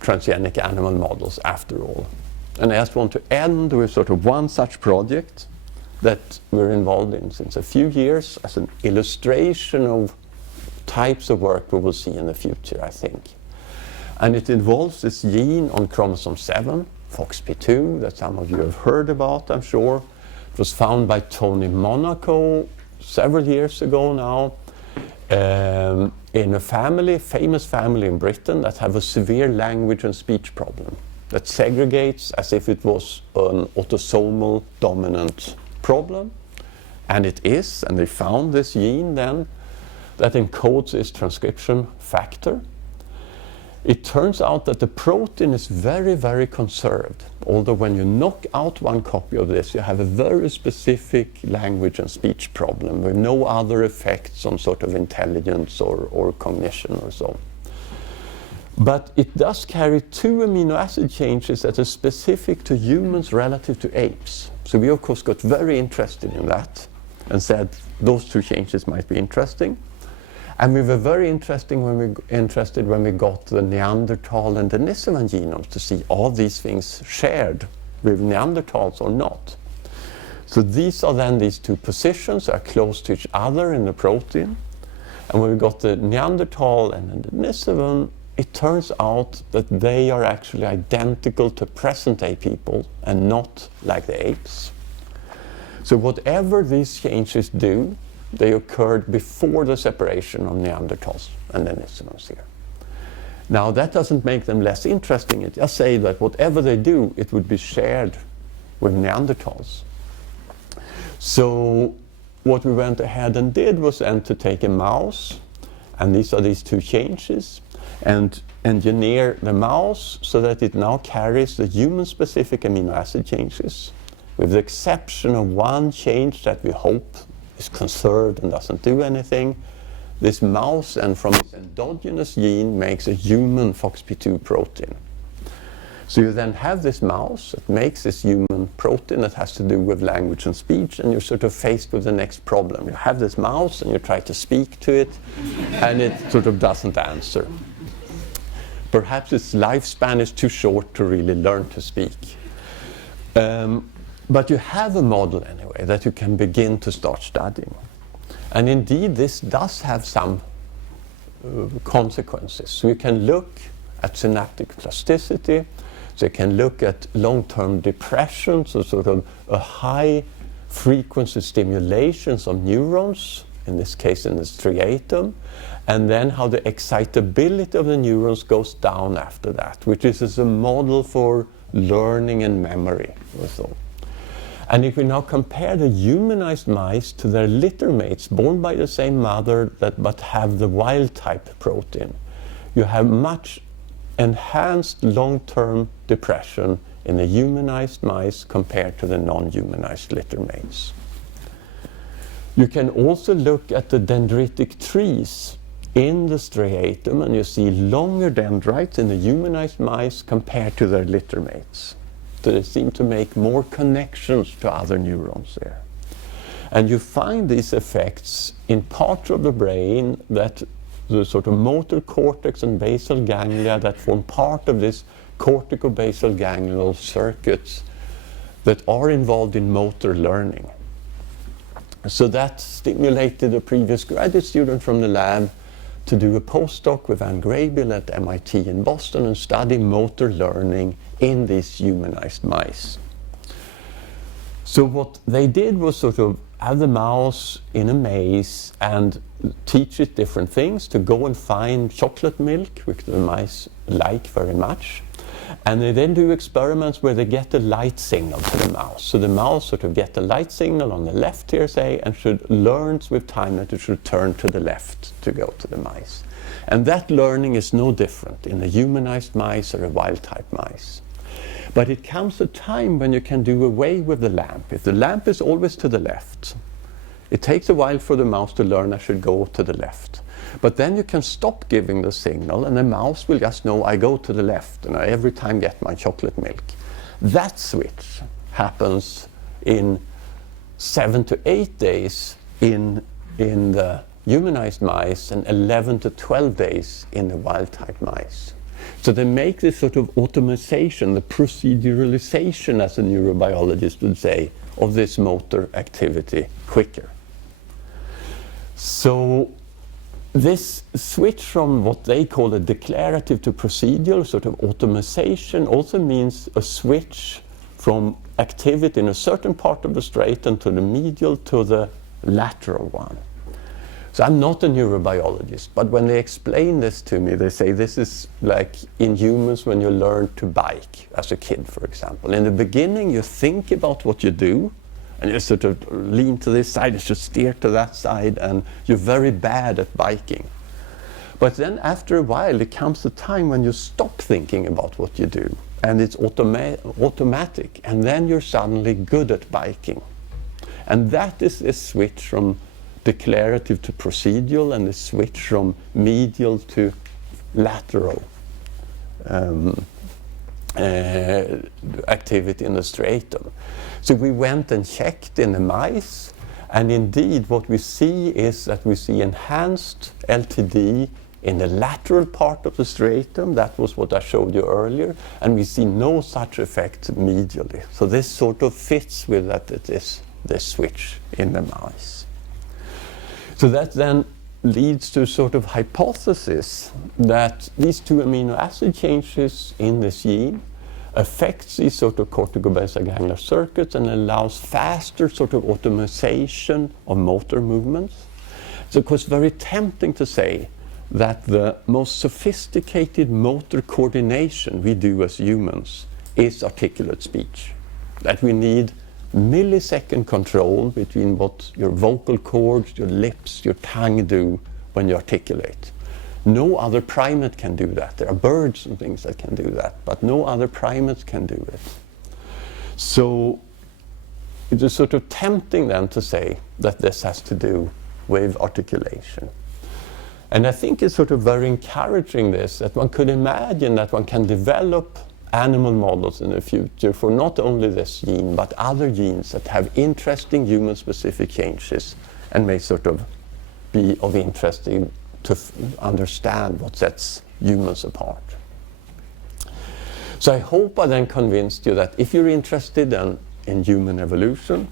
transgenic animal models after all. And I just want to end with sort of one such project that we're involved in since a few years as an illustration of types of work we will see in the future, I think. And it involves this gene on chromosome 7, FOXP2, that some of you have heard about, I'm sure. It was found by Tony Monaco several years ago now in a famous family in Britain that have a severe language and speech problem that segregates as if it was an autosomal dominant problem. And it is, and they found this gene then that encodes this transcription factor. It turns out that the protein is very, very conserved, although when you knock out one copy of this, you have a very specific language and speech problem with no other effects on sort of intelligence or cognition or so. But it does carry 2 amino acid changes that are specific to humans relative to apes. So we of course got very interested in that and said those 2 changes might be interesting. And we were very interested when we got the Neanderthal and Denisovan genomes to see are these things shared with Neanderthals or not. So these are then these 2 positions are close to each other in the protein. And when we got the Neanderthal and the Denisovan, it turns out that they are actually identical to present-day people and not like the apes. So whatever these changes do, they occurred before the separation of Neanderthals and Denisovans here. Now that doesn't make them less interesting. It just says that whatever they do, it would be shared with Neanderthals. So what we went ahead and did was then to take a mouse, and these are these two changes, and engineer the mouse so that it now carries the human-specific amino acid changes, with the exception of one change that we hope is conserved and doesn't do anything. This mouse, and from its endogenous gene, makes a human FOXP2 protein. So you then have this mouse that makes this human protein that has to do with language and speech, and you're sort of faced with the next problem. You have this mouse and you try to speak to it, and it sort of doesn't answer. Perhaps its lifespan is too short to really learn to speak. But you have a model anyway that you can begin to start studying. And indeed, this does have some consequences. So you can look at synaptic plasticity, so you can look at long-term depression, so sort of a high frequency stimulations of neurons, in this case in the striatum, and then how the excitability of the neurons goes down after that, which is a model for learning and memory also. And if we now compare the humanized mice to their litter mates born by the same mother but have the wild type protein, you have much enhanced long-term depression in the humanized mice compared to the non-humanized litter mates. You can also look at the dendritic trees in the striatum, and you see longer dendrites in the humanized mice compared to their litter mates. So they seem to make more connections to other neurons there. And you find these effects in parts of the brain that the sort of motor cortex and basal ganglia that form part of this corticobasal ganglial circuits that are involved in motor learning. So that stimulated a previous graduate student from the lab to do a postdoc with Anne Graybill at MIT in Boston and study motor learning in these humanized mice. So what they did was sort of have the mouse in a maze and teach it different things, to go and find chocolate milk, which the mice like very much. And they then do experiments where they get a light signal to the mouse. So the mouse sort of get a light signal on the left here, say, and learns with time that it should turn to the left to go to the mice. And that learning is no different in a humanized mice or a wild type mice. But it comes a time when you can do away with the lamp. If the lamp is always to the left, it takes a while for the mouse to learn I should go to the left. But then you can stop giving the signal and the mouse will just know I go to the left and I every time get my chocolate milk. That switch happens in 7 to 8 days in the humanized mice and 11 to 12 days in the wild type mice. So they make this sort of automation, the proceduralization, as a neurobiologist would say, of this motor activity quicker. So this switch from what they call a declarative to procedural sort of automation also means a switch from activity in a certain part of the striatum to the medial to the lateral one. So I'm not a neurobiologist, but when they explain this to me, they say this is like in humans when you learn to bike as a kid, for example. In the beginning, you think about what you do, and you sort of lean to this side, you should steer to that side, and you're very bad at biking. But then after a while, there comes a time when you stop thinking about what you do, and it's automatic, and then you're suddenly good at biking. And that is a switch from declarative to procedural, and the switch from medial to lateral activity in the striatum. So we went and checked in the mice, and indeed what we see is that we see enhanced LTD in the lateral part of the striatum. That was what I showed you earlier, and we see no such effect medially. So this sort of fits with that it is this switch in the mice. So that then leads to a sort of hypothesis that these two amino acid changes in this gene affects these sort of corticobasal ganglia circuits and allows faster sort of automation of motor movements. So of course very tempting to say that the most sophisticated motor coordination we do as humans is articulate speech. That we need millisecond control between what your vocal cords, your lips, your tongue do when you articulate. No other primate can do that. There are birds and things that can do that, but no other primates can do it. So it is sort of tempting then to say that this has to do with articulation. And I think it's sort of very encouraging this, that one could imagine that one can develop animal models in the future for not only this gene but other genes that have interesting human-specific changes and may sort of be of interest to understand what sets humans apart. So I hope I then convinced you that if you're interested in human evolution,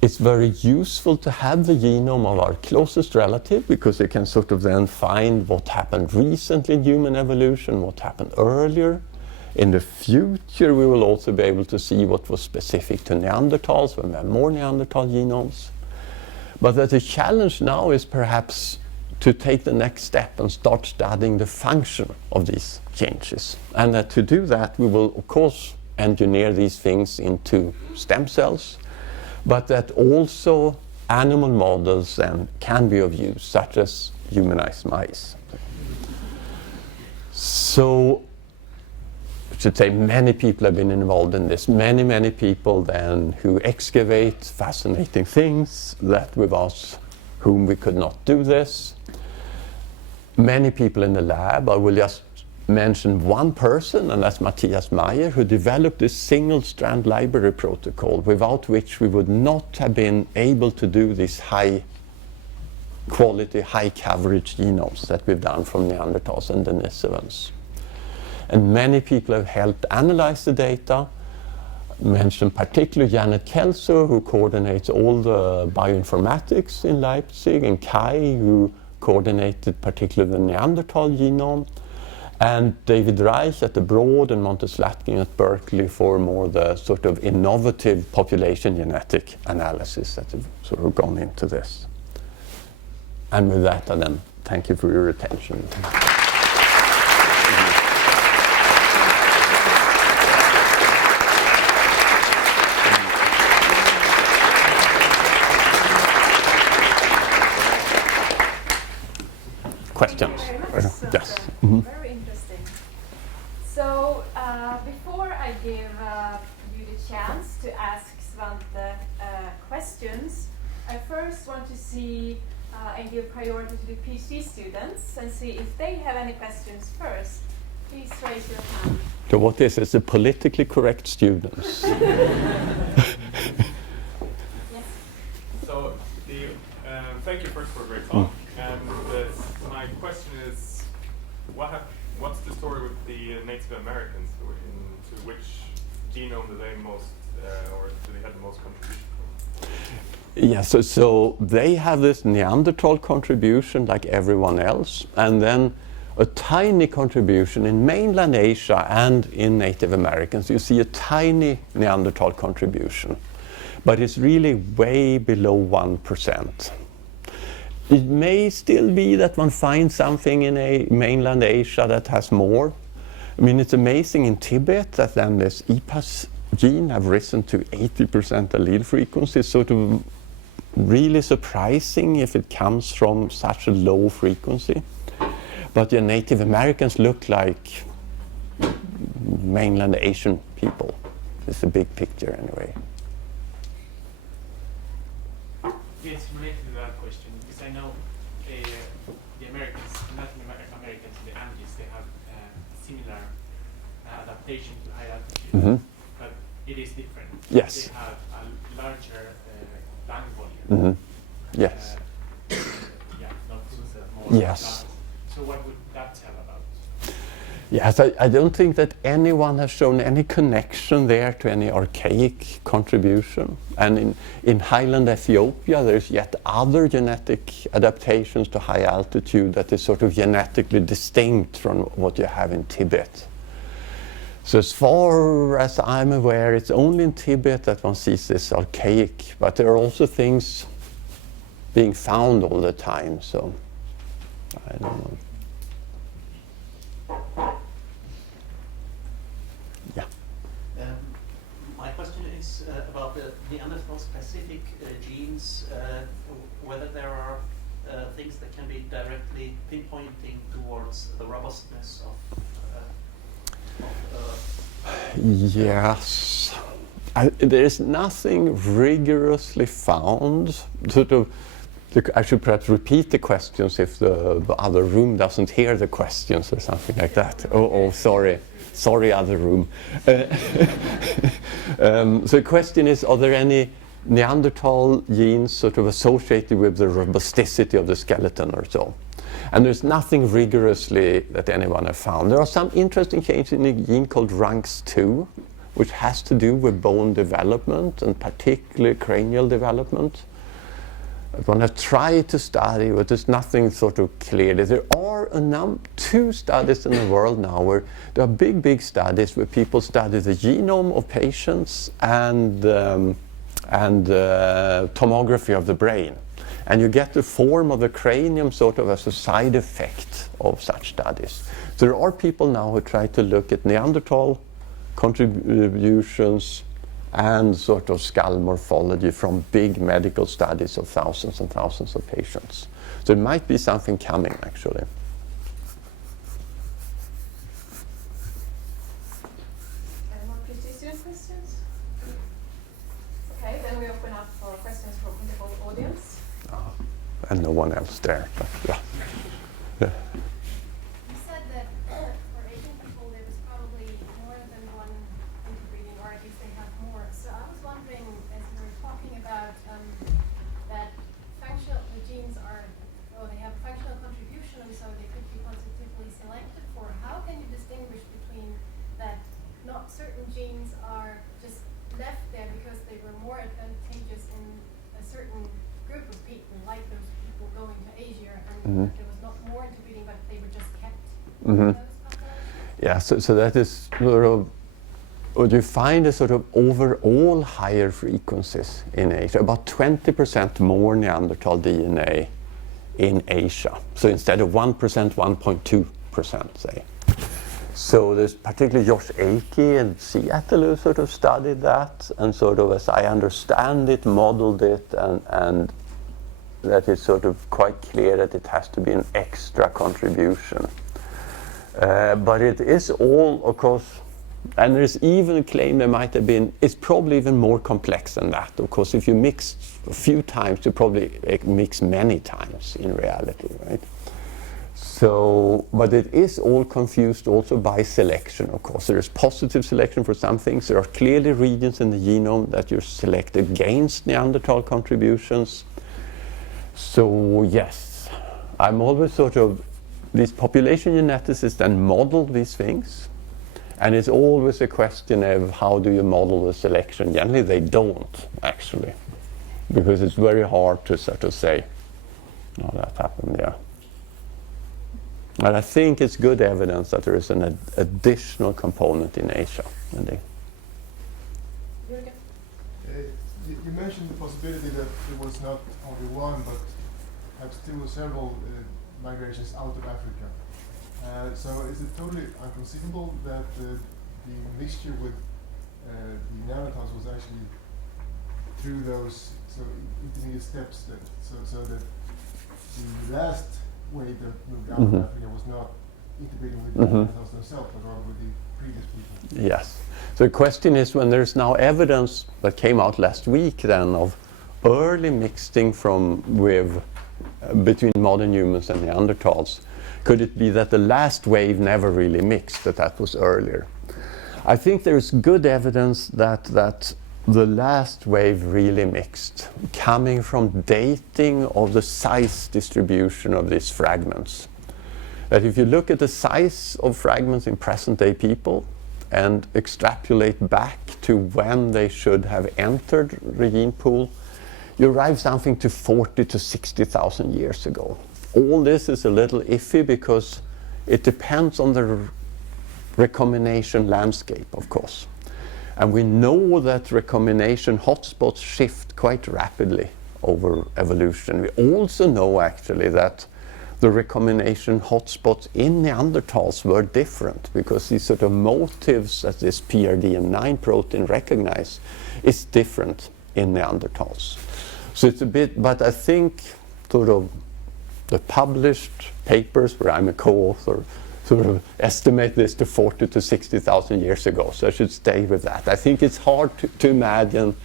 it's very useful to have the genome of our closest relative, because you can sort of then find what happened recently in human evolution, what happened earlier. In the future, we will also be able to see what was specific to Neanderthals when we have more Neanderthal genomes. But that the challenge now is perhaps to take the next step and start studying the function of these changes. And that to do that, we will, of course, engineer these things into stem cells, but that also animal models then can be of use, such as humanized mice. So I should say many people have been involved in this. Many people then who excavate fascinating things that without whom we could not do this. Many people in the lab. I will just mention one person, and that's Matthias Meyer, who developed this single-strand library protocol without which we would not have been able to do these high-quality, high-coverage genomes that we've done from Neanderthals and Denisovans. And many people have helped analyze the data. I mentioned particularly Janet Kelso, who coordinates all the bioinformatics in Leipzig, and Kai, who coordinated particularly the Neanderthal genome, and David Reich at the Broad and Montes Latkin at Berkeley for more the sort of innovative population genetic analysis that have sort of gone into this. And with that, I then thank you for your attention. Questions? Yes. Mm-hmm. Very interesting. So before I give you the chance to ask Svante questions, I first want to see and give priority to the PhD students and see if they have any questions first. Please raise your hand. So what is it? The politically correct students. Yes. So thank you first for a great talk. And my question is, what's the story with the Native Americans? To which genome do they most, or do they have the most contribution from? Yeah, so they have this Neanderthal contribution like everyone else, and then a tiny contribution in mainland Asia and in Native Americans. You see a tiny Neanderthal contribution, but it's really way below 1%. It may still be that one finds something in mainland Asia that has more. I mean, it's amazing in Tibet that then this EPAS gene have risen to 80% allele frequency. It's sort of really surprising if it comes from such a low frequency. But your Native Americans look like mainland Asian people. It's a big picture anyway. Yes, related to that question, because I know the Americans, Latin Americans in the Andes, they have similar adaptation to high altitude, Mm-hmm. but it is different. Yes. They have a larger lung volume. Mm-hmm. Yes. Yeah, not more. Yes. So what would that tell about? Yes, I don't think that anyone has shown any connection there to any archaic contribution. And in highland Ethiopia, there's yet other genetic adaptations to high altitude that is sort of genetically distinct from what you have in Tibet. So as far as I'm aware, it's only in Tibet that one sees this archaic, but there are also things being found all the time, so I don't know. Yeah. My question is about the Neanderthal specific genes, whether there are things that can be directly pinpointing towards the robustness of yes. There is nothing rigorously found. I should perhaps repeat the questions if the other room doesn't hear the questions or something like that. Oh, sorry. Sorry, other room. So the question is, are there any Neanderthal genes sort of associated with the robusticity of the skeleton or so? And there's nothing rigorously that anyone has found. There are some interesting changes in a gene called RUNX2, which has to do with bone development and particularly cranial development. One has tried to study, but there's nothing sort of clear. There are two studies in the world now where there are big studies where people study the genome of patients and tomography of the brain. And you get the form of the cranium sort of as a side effect of such studies. So there are people now who try to look at Neanderthal contributions and sort of skull morphology from big medical studies of thousands and thousands of patients. So there might be something coming, actually. Any more prestigious questions? Okay, then we open up for questions from the whole audience. And no one else there. But yeah. You said that for Asian people there was probably more than one interbreeding, or at least they have more. So I was wondering, as we were talking about that the genes are, they have functional contribution, and so they could be positively selected for. How can you distinguish between that not certain genes are just left there because they were more advantageous in a certain group of people, like those people going to Asia, and there was not more interbreeding, but they were just kept in those populations? Yeah, so that is sort of what you find is sort of overall higher frequencies in Asia, about 20% more Neanderthal DNA in Asia. So instead of 1%, 1.2%, say. So there's particularly Josh Akey in Seattle who sort of studied that and sort of, as I understand it, modeled it, and that is sort of quite clear that it has to be an extra contribution. But it is all, of course, and there's even a claim there might have been, it's probably even more complex than that. Of course, if you mix a few times, you probably mix many times in reality, right? So, but it is all confused also by selection, of course. There is positive selection for some things. There are clearly regions in the genome that you select against Neanderthal contributions. So yes, I'm always sort of, these population geneticists then model these things. And it's always a question of how do you model the selection. Generally they don't, actually. Because it's very hard to sort of say, no, that happened, yeah. But I think it's good evidence that there is an additional component in Asia. You mentioned the possibility that there was not only one, but perhaps two or several migrations out of Africa. So is it totally inconceivable that the mixture with the Neanderthals was actually through those intermediate steps, so that the last wave that moved out of Africa was not interbreeding with the Neanderthals themselves, but rather with the previous people? Yes. So the question is, when there's now evidence that came out last week then of early mixing between modern humans and Neanderthals, could it be that the last wave never really mixed, that was earlier? I think there's good evidence that the last wave really mixed, coming from dating of the size distribution of these fragments. that if you look at the size of fragments in present-day people and extrapolate back to when they should have entered the gene pool, you arrive something to 40 to 60,000 years ago. All this is a little iffy because it depends on the recombination landscape, of course. And we know that recombination hotspots shift quite rapidly over evolution. We also know actually that the recombination hotspots in Neanderthals were different because these sort of motifs that this PRDM9 protein recognize is different in Neanderthals. So it's a bit, but I think sort of the published papers where I'm a co-author sort of estimate this to 40 to 60,000 years ago. So I should stay with that. I think it's hard to imagine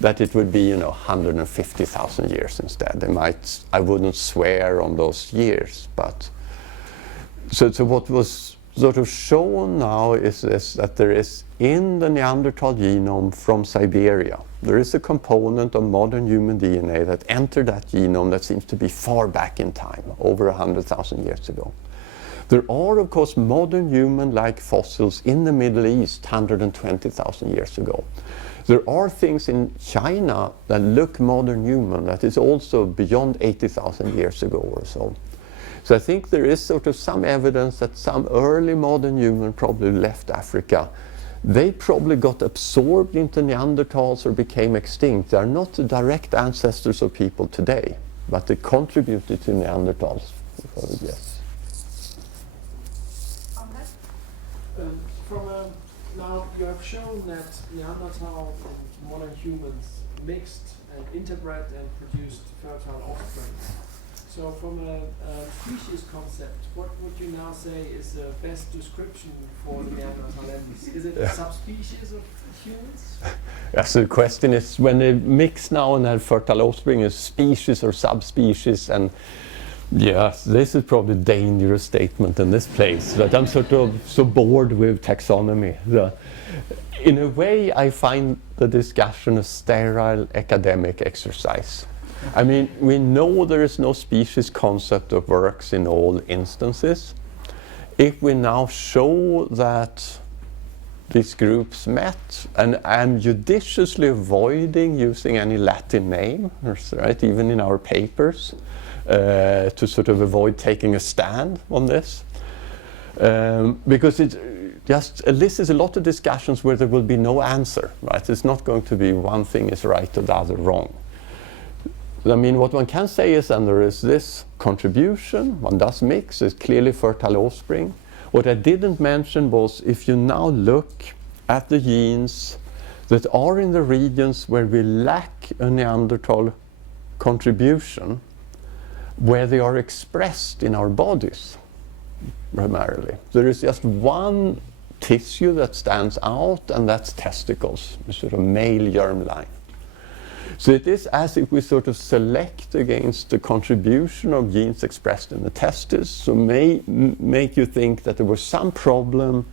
that it would be, 150,000 years instead. I wouldn't swear on those years, but so what was sort of shown now is this, that there is in the Neanderthal genome from Siberia, there is a component of modern human DNA that entered that genome that seems to be far back in time, over 100,000 years ago. There are, of course, modern human-like fossils in the Middle East 120,000 years ago. There are things in China that look modern human that is also beyond 80,000 years ago or so. So I think there is sort of some evidence that some early modern human probably left Africa. They probably got absorbed into Neanderthals or became extinct. They are not the direct ancestors of people today, but they contributed to Neanderthals. Yes. Now you have shown that Neanderthal and modern humans mixed and interbred and produced fertile offspring. So from a species concept, what would you now say is the best description for the Neanderthalensis? Is it a subspecies of humans? Yeah, so the question is, when they mix now and have fertile offspring, is species or subspecies? And yes, this is probably a dangerous statement in this place, but I'm sort of so bored with taxonomy. In a way, I find the discussion a sterile academic exercise. I mean, we know there is no species concept that works in all instances. If we now show that these groups met, and I'm judiciously avoiding using any Latin name, right, even in our papers, to sort of avoid taking a stand on this, because it just elicits a lot of discussions where there will be no answer, right? It's not going to be one thing is right or the other wrong. I mean, what one can say is, and there is this contribution, one does mix, is clearly fertile offspring. What I didn't mention was, if you now look at the genes that are in the regions where we lack a Neanderthal contribution, where they are expressed in our bodies, primarily. There is just one tissue that stands out, and that's testicles, a sort of male germline. So it is as if we sort of select against the contribution of genes expressed in the testes, so may make you think that there was some problem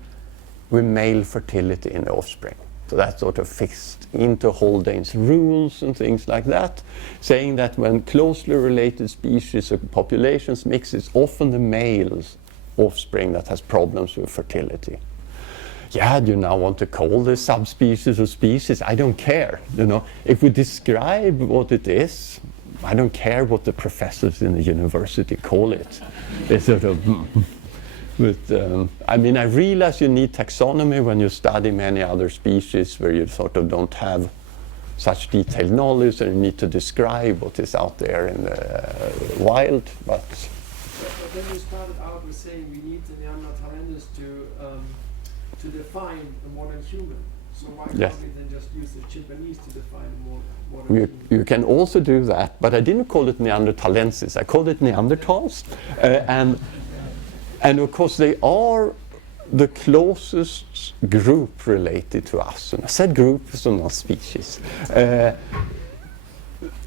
with male fertility in the offspring. So that's sort of fixed into Haldane's rules and things like that, saying that when closely related species or populations mix, it's often the male's offspring that has problems with fertility. Yeah, do you now want to call this subspecies or species? I don't care. If we describe what it is, I don't care what the professors in the university call it. It's sort of. But I mean, I realize you need taxonomy when you study many other species where you sort of don't have such detailed knowledge and you need to describe what is out there in the wild. But then you started out with saying we need the Neanderthalensis to define a modern human. So why can't we then just use the chimpanzees to define a modern human? You can also do that, but I didn't call it Neanderthalensis. I called it Neanderthals. And of course, they are the closest group related to us. And I said group, so not species.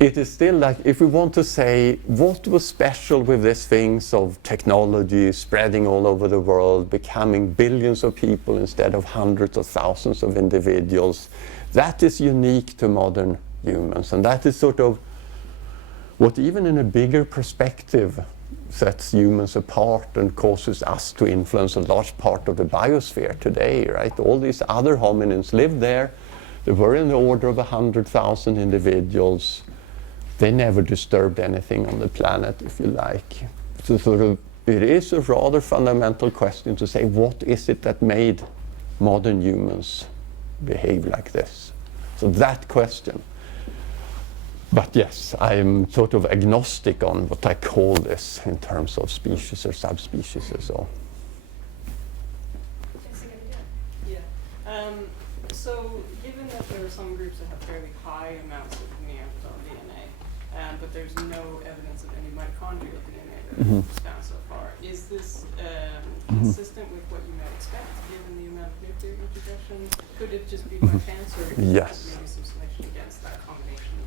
It is still like, if we want to say what was special with these things of technology spreading all over the world, becoming billions of people instead of hundreds of thousands of individuals, that is unique to modern humans. And that is sort of what, even in a bigger perspective, sets humans apart and causes us to influence a large part of the biosphere today, right? All these other hominins lived there. They were in the order of 100,000 individuals. They never disturbed anything on the planet, if you like. So sort of, it is a rather fundamental question to say, what is it that made modern humans behave like this? So that question. But yes, I'm sort of agnostic on what I call this in terms of species or subspecies or so. Yeah. So given that there are some groups that have fairly high amounts of Neanderthal DNA, but there's no evidence of any mitochondrial DNA that Mhm. is found so far, is this consistent with what you might expect given the amount of nuclear introduction? Could it just be by chance, or Yes. maybe some selection against that combination?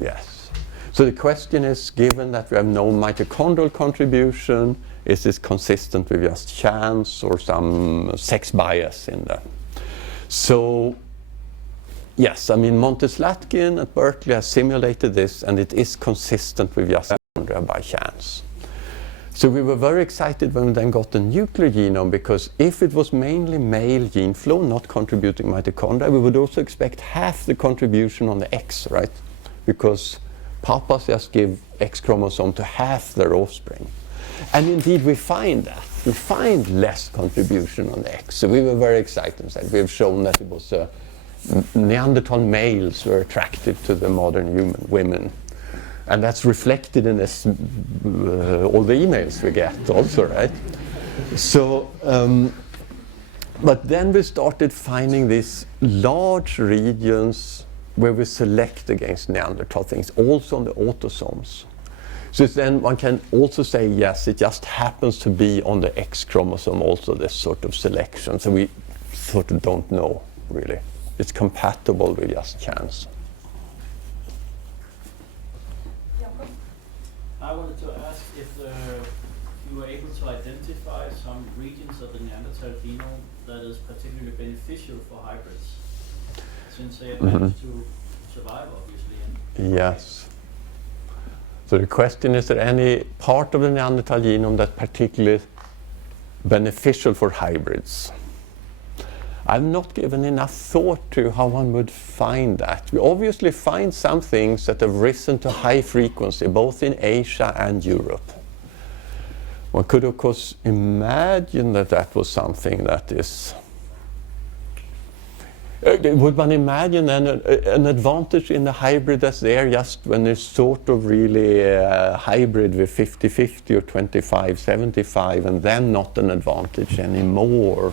Yes. So the question is, given that we have no mitochondrial contribution, is this consistent with just chance or some sex bias in there? So, yes, I mean, Monteslatkin at Berkeley has simulated this, and it is consistent with just mitochondria by chance. So we were very excited when we then got the nuclear genome, because if it was mainly male gene flow, not contributing mitochondria, we would also expect half the contribution on the X, right? Because papas just give X chromosome to half their offspring. And indeed we find that. We find less contribution on the X. So we were very excited and said, we have shown that it was Neanderthal males were attractive to the modern human women. And that's reflected in this, all the emails we get also, right? So, but then we started finding these large regions where we select against Neanderthal things, also on the autosomes. So then one can also say, yes, it just happens to be on the X chromosome also, this sort of selection. So we sort of don't know, really. It's compatible with just chance. I wanted to ask if you were able to identify some regions of the Neanderthal genome that is particularly beneficial for hybrids, since they have managed to survive, obviously. Yes. So the question is there any part of the Neanderthal genome that's particularly beneficial for hybrids? I've not given enough thought to how one would find that. We obviously find some things that have risen to high frequency, both in Asia and Europe. One could, of course, imagine that that was something that is... would one imagine an advantage in the hybrid that's there just when it's sort of really a hybrid with 50-50 or 25-75 and then not an advantage anymore?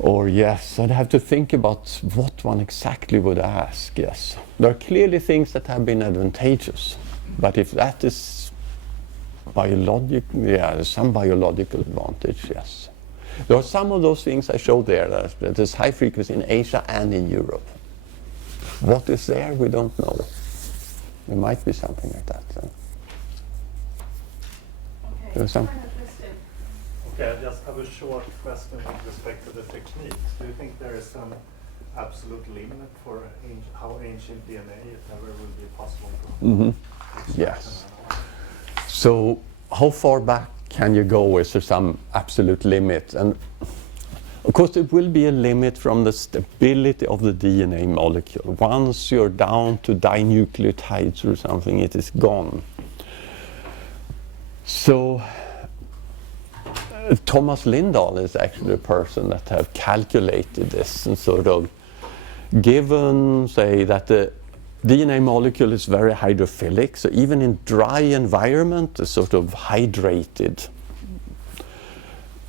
Or yes, I'd have to think about what one exactly would ask, yes. There are clearly things that have been advantageous, but if that is biological, yeah, there's some biological advantage, yes. There are some of those things I showed there, that there's high frequency in Asia and in Europe. What is there, we don't know. There might be something like that. So. Okay. Okay, I just have a short question with respect to the techniques. Do you think there is some absolute limit for how ancient DNA, if ever, will be possible to extract? Yes. So how far back can you go? Is there some absolute limit? And of course there will be a limit from the stability of the DNA molecule. Once you're down to dinucleotides or something, it is gone. So Thomas Lindahl is actually a person that have calculated this and sort of given, say, that the DNA molecule is very hydrophilic, so even in dry environment, it's sort of hydrated.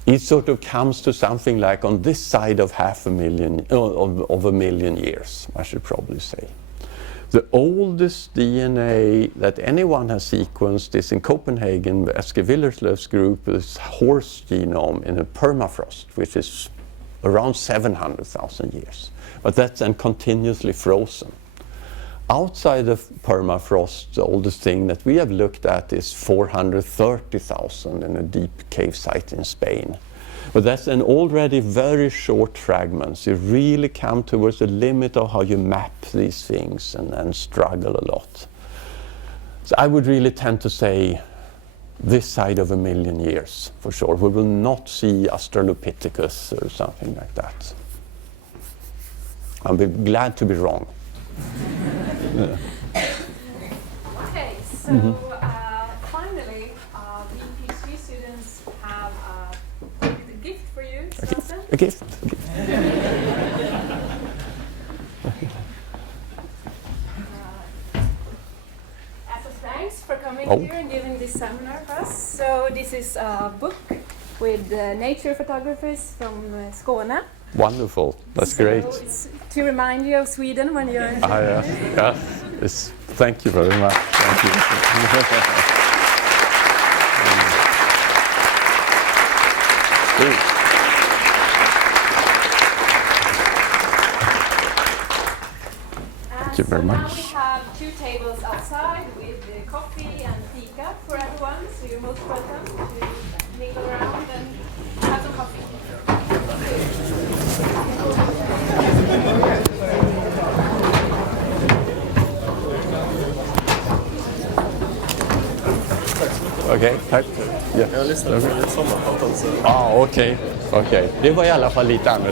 It sort of comes to something like on this side of a million years, I should probably say. The oldest DNA that anyone has sequenced is in Copenhagen, Eske Willerslev's group, this horse genome in a permafrost, which is around 700,000 years. But that's then continuously frozen. Outside of permafrost, the oldest thing that we have looked at is 430,000 in a deep cave site in Spain. But that's an already very short fragments. You really come towards the limit of how you map these things and struggle a lot. So I would really tend to say this side of 1 million years, for sure. We will not see Australopithecus or something like that. I'll be glad to be wrong. Yeah. Okay, so finally, we PhD students have a gift for you, Svante. A gift. As a thanks for coming Oh. here and giving this seminar for us. So this is a book with nature photographers from Skåne. Wonderful. That's So great. it's to remind you of Sweden when you're in Yes. Thank you very much. Thank you. Thank you very so much. Now we have 2 tables outside with coffee and fika for everyone, so you're most welcome to mingle around and have some coffee. Okej, tack. Ja. Jag lyssnade på ditt sommarprat också. Okej. Det var i alla fall lite annorlunda.